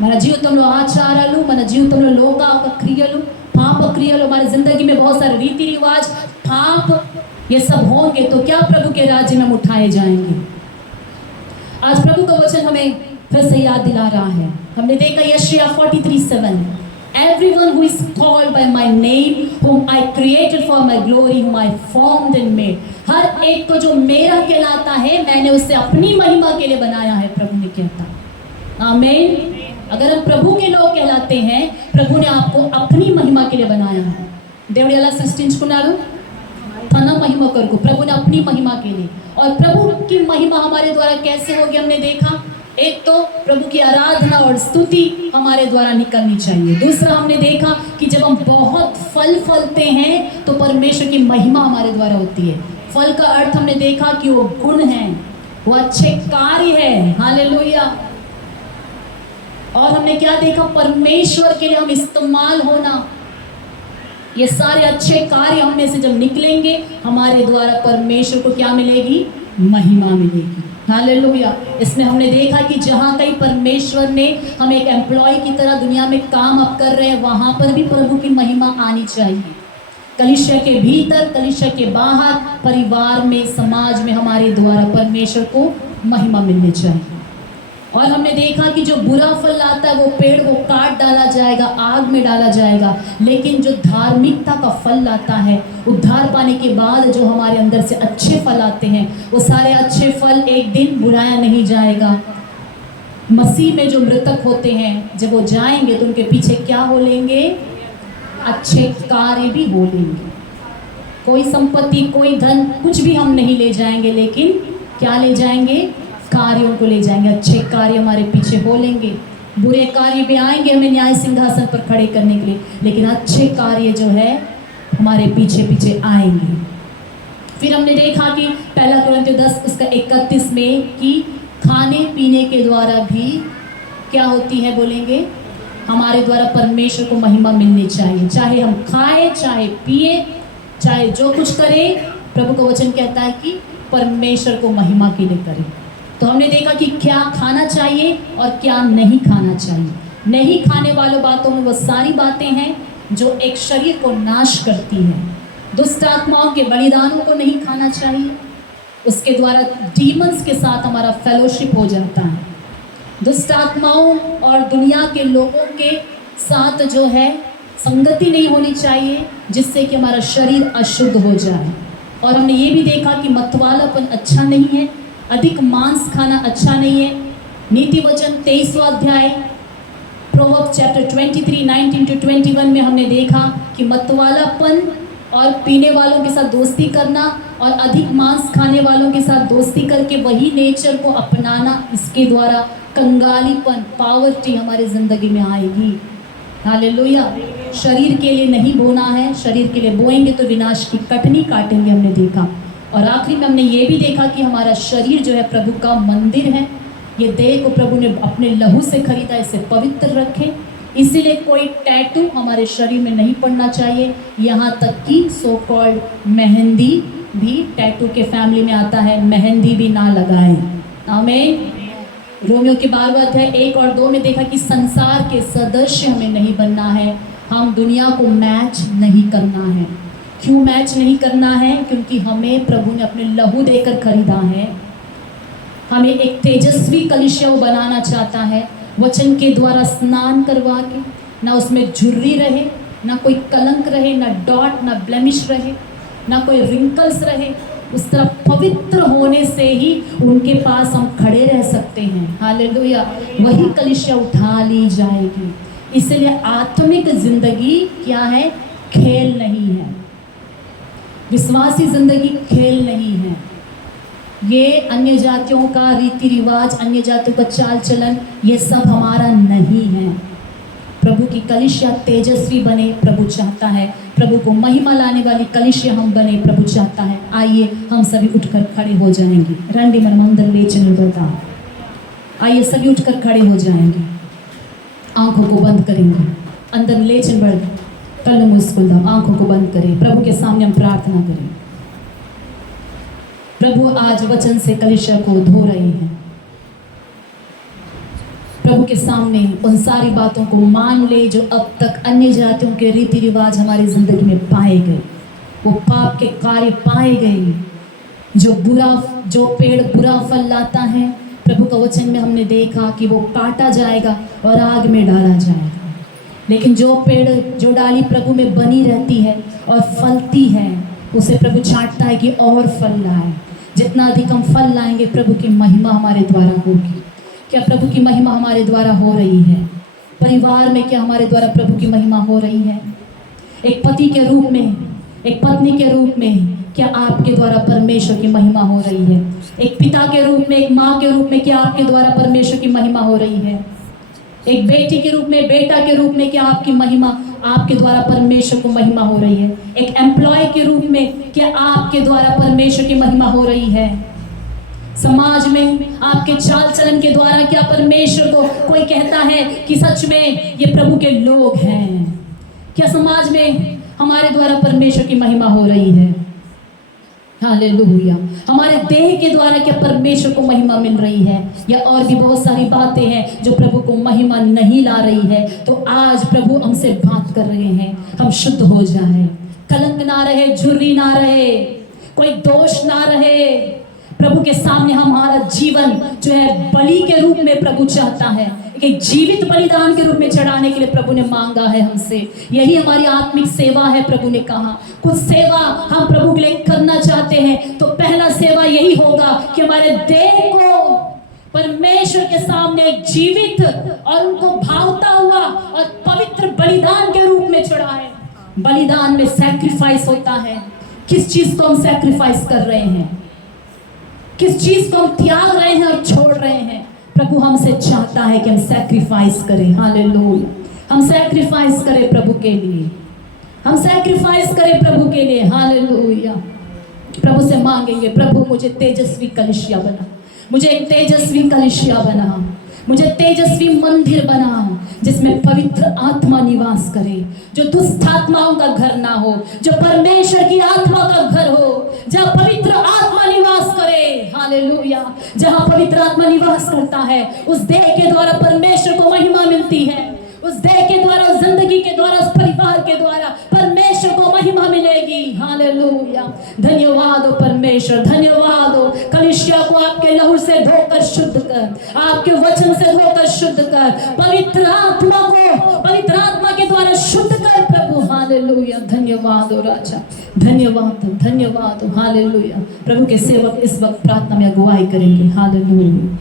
మన జీవితంలో ఆచారాలు, మన జీవితంలో లోక క్రియలు, పాప క్రియలు, हमारी जिंदगी में बहुत सारे रीति रिवाज, पाप, ये सब होंगे तो क्या प्रभु के राज्य में हम उठाए जाएंगे? आज प्रभु का वचन हमें फिर से याद दिला रहा है। हमने देखा यशायाह 43:7, everyone who is called by my name, whom I created for my glory, whom I formed and made। हर एक को जो मेरा कहलाता है, मैंने उसे अपनी महिमा के लिए बनाया है, प्रभु ने कहता। आमीन। अगर हम प्रभु के लोग कहलाते हैं, प्रभु ने आपको अपनी महिमा के लिए बनाया है। దేవుడు ఎలా సృష్టించుకున్నారు? తన మహిమ కొరకు। प्रभु ने अपनी महिमा के लिए, और प्रभु की महिमा हमारे द्वारा कैसे होगी हमने देखा। एक तो प्रभु की आराधना और स्तुति हमारे द्वारा निकलनी चाहिए। दूसरा हमने देखा कि जब हम बहुत फल फलते हैं तो परमेश्वर की महिमा हमारे द्वारा होती है। फल का अर्थ हमने देखा कि वो गुण है, वो अच्छे कार्य है। हालेलुया। और हमने क्या देखा? परमेश्वर के लिए हम इस्तेमाल होना। ये सारे अच्छे कार्य हम में से जब निकलेंगे, हमारे द्वारा परमेश्वर को क्या मिलेगी? महिमा मिलेगी। हालेलुया। इसमें हमने देखा कि जहाँ कहीं परमेश्वर ने हम एक एम्प्लॉय की तरह दुनिया में काम अब कर रहे हैं, वहाँ पर भी प्रभु की महिमा आनी चाहिए। कलीसिया के भीतर, कलीसिया के बाहर, परिवार में, समाज में हमारे द्वारा परमेश्वर को महिमा मिलनी चाहिए। और हमने देखा कि जो बुरा फल लाता है वो पेड़ वो काट डाला जाएगा, आग में डाला जाएगा, लेकिन जो धार्मिकता का फल लाता है, उद्धार पाने के बाद जो हमारे अंदर से अच्छे फल आते हैं, वो सारे अच्छे फल एक दिन बुलाया नहीं जाएगा। मसीह में जो मृतक होते हैं, जब वो जाएंगे तो उनके पीछे क्या हो लेंगे? अच्छे कार्य भी हो लेंगे। कोई संपत्ति, कोई धन, कुछ भी हम नहीं ले जाएंगे, लेकिन क्या ले जाएंगे? कार्यों को ले जाएंगे। अच्छे कार्य हमारे पीछे हो लेंगे। बुरे कार्य भी आएंगे हमें न्याय सिंहासन पर खड़े करने के लिए, लेकिन अच्छे कार्य जो है हमारे पीछे पीछे आएंगे। फिर हमने देखा कि 1 कुरिन्थियों 10 उसका 31 में कि खाने पीने के द्वारा भी क्या होती है? बोलेंगे, हमारे द्वारा परमेश्वर को महिमा मिलनी चाहिए। चाहे हम खाएं, चाहे पिए, चाहे जो कुछ करें, प्रभु का वचन कहता है कि परमेश्वर को महिमा के लिए करें। तो हमने देखा कि क्या खाना चाहिए और क्या नहीं खाना चाहिए। नहीं खाने वालों बातों में वो सारी बातें हैं जो एक शरीर को नाश करती हैं। दुष्ट आत्माओं के बलिदानों को नहीं खाना चाहिए, उसके द्वारा डीमंस के साथ हमारा फेलोशिप हो जाता है। दुष्ट आत्माओं और दुनिया के लोगों के साथ जो है संगति नहीं होनी चाहिए, जिससे कि हमारा शरीर अशुद्ध हो जाए। और हमने ये भी देखा कि मतवालापन अच्छा नहीं है, अधिक मांस खाना अच्छा नहीं है। नीति वचन 23वां अध्याय प्रोवर्ब्स चैप्टर 23 19 to 21 में हमने देखा कि मतवालापन और पीने वालों के साथ दोस्ती करना और अधिक मांस खाने वालों के साथ दोस्ती करके वही नेचर को अपनाना, इसके द्वारा कंगालीपन, पावर्टी हमारी ज़िंदगी में आएगी। हालेलुया। शरीर के लिए नहीं बोना है, शरीर के लिए बोएंगे तो विनाश की कटनी काटेंगे, हमने देखा। और आखिरी में हमने ये भी देखा कि हमारा शरीर जो है प्रभु का मंदिर है। ये देह को प्रभु ने अपने लहू से खरीदा, इसे पवित्र रखे। इसीलिए कोई टैटू हमारे शरीर में नहीं पड़ना चाहिए। यहाँ तक कि सो कॉल्ड मेहंदी भी टैटू के फैमिली में आता है, मेहंदी भी ना लगाएं। आमीन। रोमियो के 12वां अध्याय 1 और 2 में देखा कि संसार के सदस्य हमें नहीं बनना है, हम दुनिया को मैच नहीं करना है। क्यों मैच नहीं करना है? क्योंकि हमें प्रभु ने अपने लहू देकर खरीदा है। हमें एक तेजस्वी कलीसिया बनाना चाहता है, वचन के द्वारा स्नान करवा के, ना उसमें झुर्री रहे, ना कोई कलंक रहे, ना डॉट, ना ब्लेमिश रहे, ना कोई रिंकल्स रहे। उस तरह पवित्र होने से ही उनके पास हम खड़े रह सकते हैं। हालेलुया। वही कलीसिया उठा ली जाएगी। इसलिए आत्मिक जिंदगी क्या है? खेल नहीं है। विश्वासी जिंदगी खेल नहीं है। ये अन्य जातियों का रीति रिवाज, अन्य जातियों का चाल चलन, ये सब हमारा नहीं है। प्रभु की कलीसिया तेजस्वी बने, प्रभु चाहता है। प्रभु को महिमा लाने वाली कलीसिया हम बने, प्रभु चाहता है। आइए हम सभी उठकर खड़े हो जाएंगे। रंडी मन मंदिर ले चलो बता। आइए सभी उठकर खड़े हो जाएंगे, आंखों को बंद करेंगे, अंदर ले चल बढ़ कल मुस्कुल आंखों को बंद करें। प्रभु के सामने हम प्रार्थना करें। प्रभु आज वचन से कलीसिया को धो रहे हैं। प्रभु के सामने उन सारी बातों को मान ले जो अब तक अन्य जातियों के रीति रिवाज हमारी जिंदगी में पाए गए, वो पाप के कार्य पाए गए, जो पेड़ बुरा फल लाता है, प्रभु का वचन में हमने देखा कि वो काटा जाएगा और आग में डाला जाएगा। लेकिन जो पेड़, जो डाली प्रभु में बनी रहती है और फलती है, उसे प्रभु चाहता है कि और फल लाए। जितना अधिक हम फल लाएंगे, प्रभु की महिमा हमारे द्वारा होगी। क्या प्रभु की महिमा हमारे द्वारा हो रही है? परिवार में क्या हमारे द्वारा प्रभु की महिमा हो रही है? एक पति के रूप में, एक पत्नी के रूप में क्या आपके द्वारा परमेश्वर की महिमा हो रही है? एक पिता के रूप में, एक माँ के रूप में क्या आपके द्वारा परमेश्वर की महिमा हो रही है? एक बेटी के रूप में, बेटा के रूप में क्या आपकी महिमा, आपके द्वारा परमेश्वर को महिमा हो रही है? एक एम्प्लॉय के रूप में क्या आपके द्वारा परमेश्वर की महिमा हो रही है? समाज में आपके चाल चलन के द्वारा क्या परमेश्वर को कोई कहता है कि सच में ये प्रभु के लोग हैं? क्या समाज में हमारे द्वारा परमेश्वर की महिमा हो रही है? हालेलुया। हमारे देह के द्वारा क्या परमेश्वर को महिमा मिल रही है, या और भी बहुत सारी बातें हैं जो प्रभु को महिमा नहीं ला रही है? तो आज प्रभु हमसे बात कर रहे हैं, हम शुद्ध हो जाए, कलंक ना रहे, झुर्री ना रहे, कोई दोष ना रहे। प्रभु के सामने हमारा जीवन जो है बलि के रूप में प्रभु चाहता है, एक जीवित बलिदान के रूप में चढ़ाने के लिए प्रभु ने मांगा है हमसे। यही हमारी आत्मिक सेवा है। प्रभु ने कहा कुछ सेवा हम प्रभु के लिए करना चाहते हैं तो पहला सेवा यही होगा कि हमारे देह को परमेश्वर के सामने एक जीवित और उनको भावता हुआ और पवित्र बलिदान के रूप में चढ़ाए। बलिदान में सैक्रिफाइस होता है। किस चीज को हम सैक्रिफाइस कर रहे हैं, किस चीज को हम त्याग रहे हैं और छोड़ रहे हैं? प्रभु हमसे चाहता है कि हम सैक्रिफाइस करें। हालेलुया। हम सैक्रिफाइस करें प्रभु के लिए, हम सैक्रिफाइस करें प्रभु के लिए। हालेलुया। प्रभु से मांगेंगे, प्रभु मुझे तेजस्वी कलीसिया बना, मुझे एक तेजस्वी कलीसिया बना, मुझे तेजस्वी मंदिर बना जिसमें पवित्र आत्मा निवास करे, जो दुष्ट आत्माओं का घर ना हो, जो परमेश्वर की आत्मा का घर हो, जहाँ पवित्र आत्मा निवास करे। हालेलुया। जहाँ पवित्र आत्मा निवास करता है उस देह के द्वारा परमेश्वर को महिमा मिलती है, उस देह के द्वारा, उस जिंदगी के द्वारा, उस परिवार के द्वारा परमेश्वर को महिमा मिलेगी। हालेलुया। धन्यवाद हो परमेश्वर, धन्यवाद हो। कलीसिया को आपके लहू से धोकर शुद्ध कर, आपके वचन से धोकर शुद्ध कर, पवित्र आत्मा को पवित्र आत्मा के द्वारा शुद्ध कर प्रभु। हालेलुया। धन्यवाद हो राजा, धन्यवाद हो, धन्यवाद हो। हालेलुया। प्रभु के सेवक इस वक्त प्रार्थना में अगुवाई करेंगे। हालेलुया।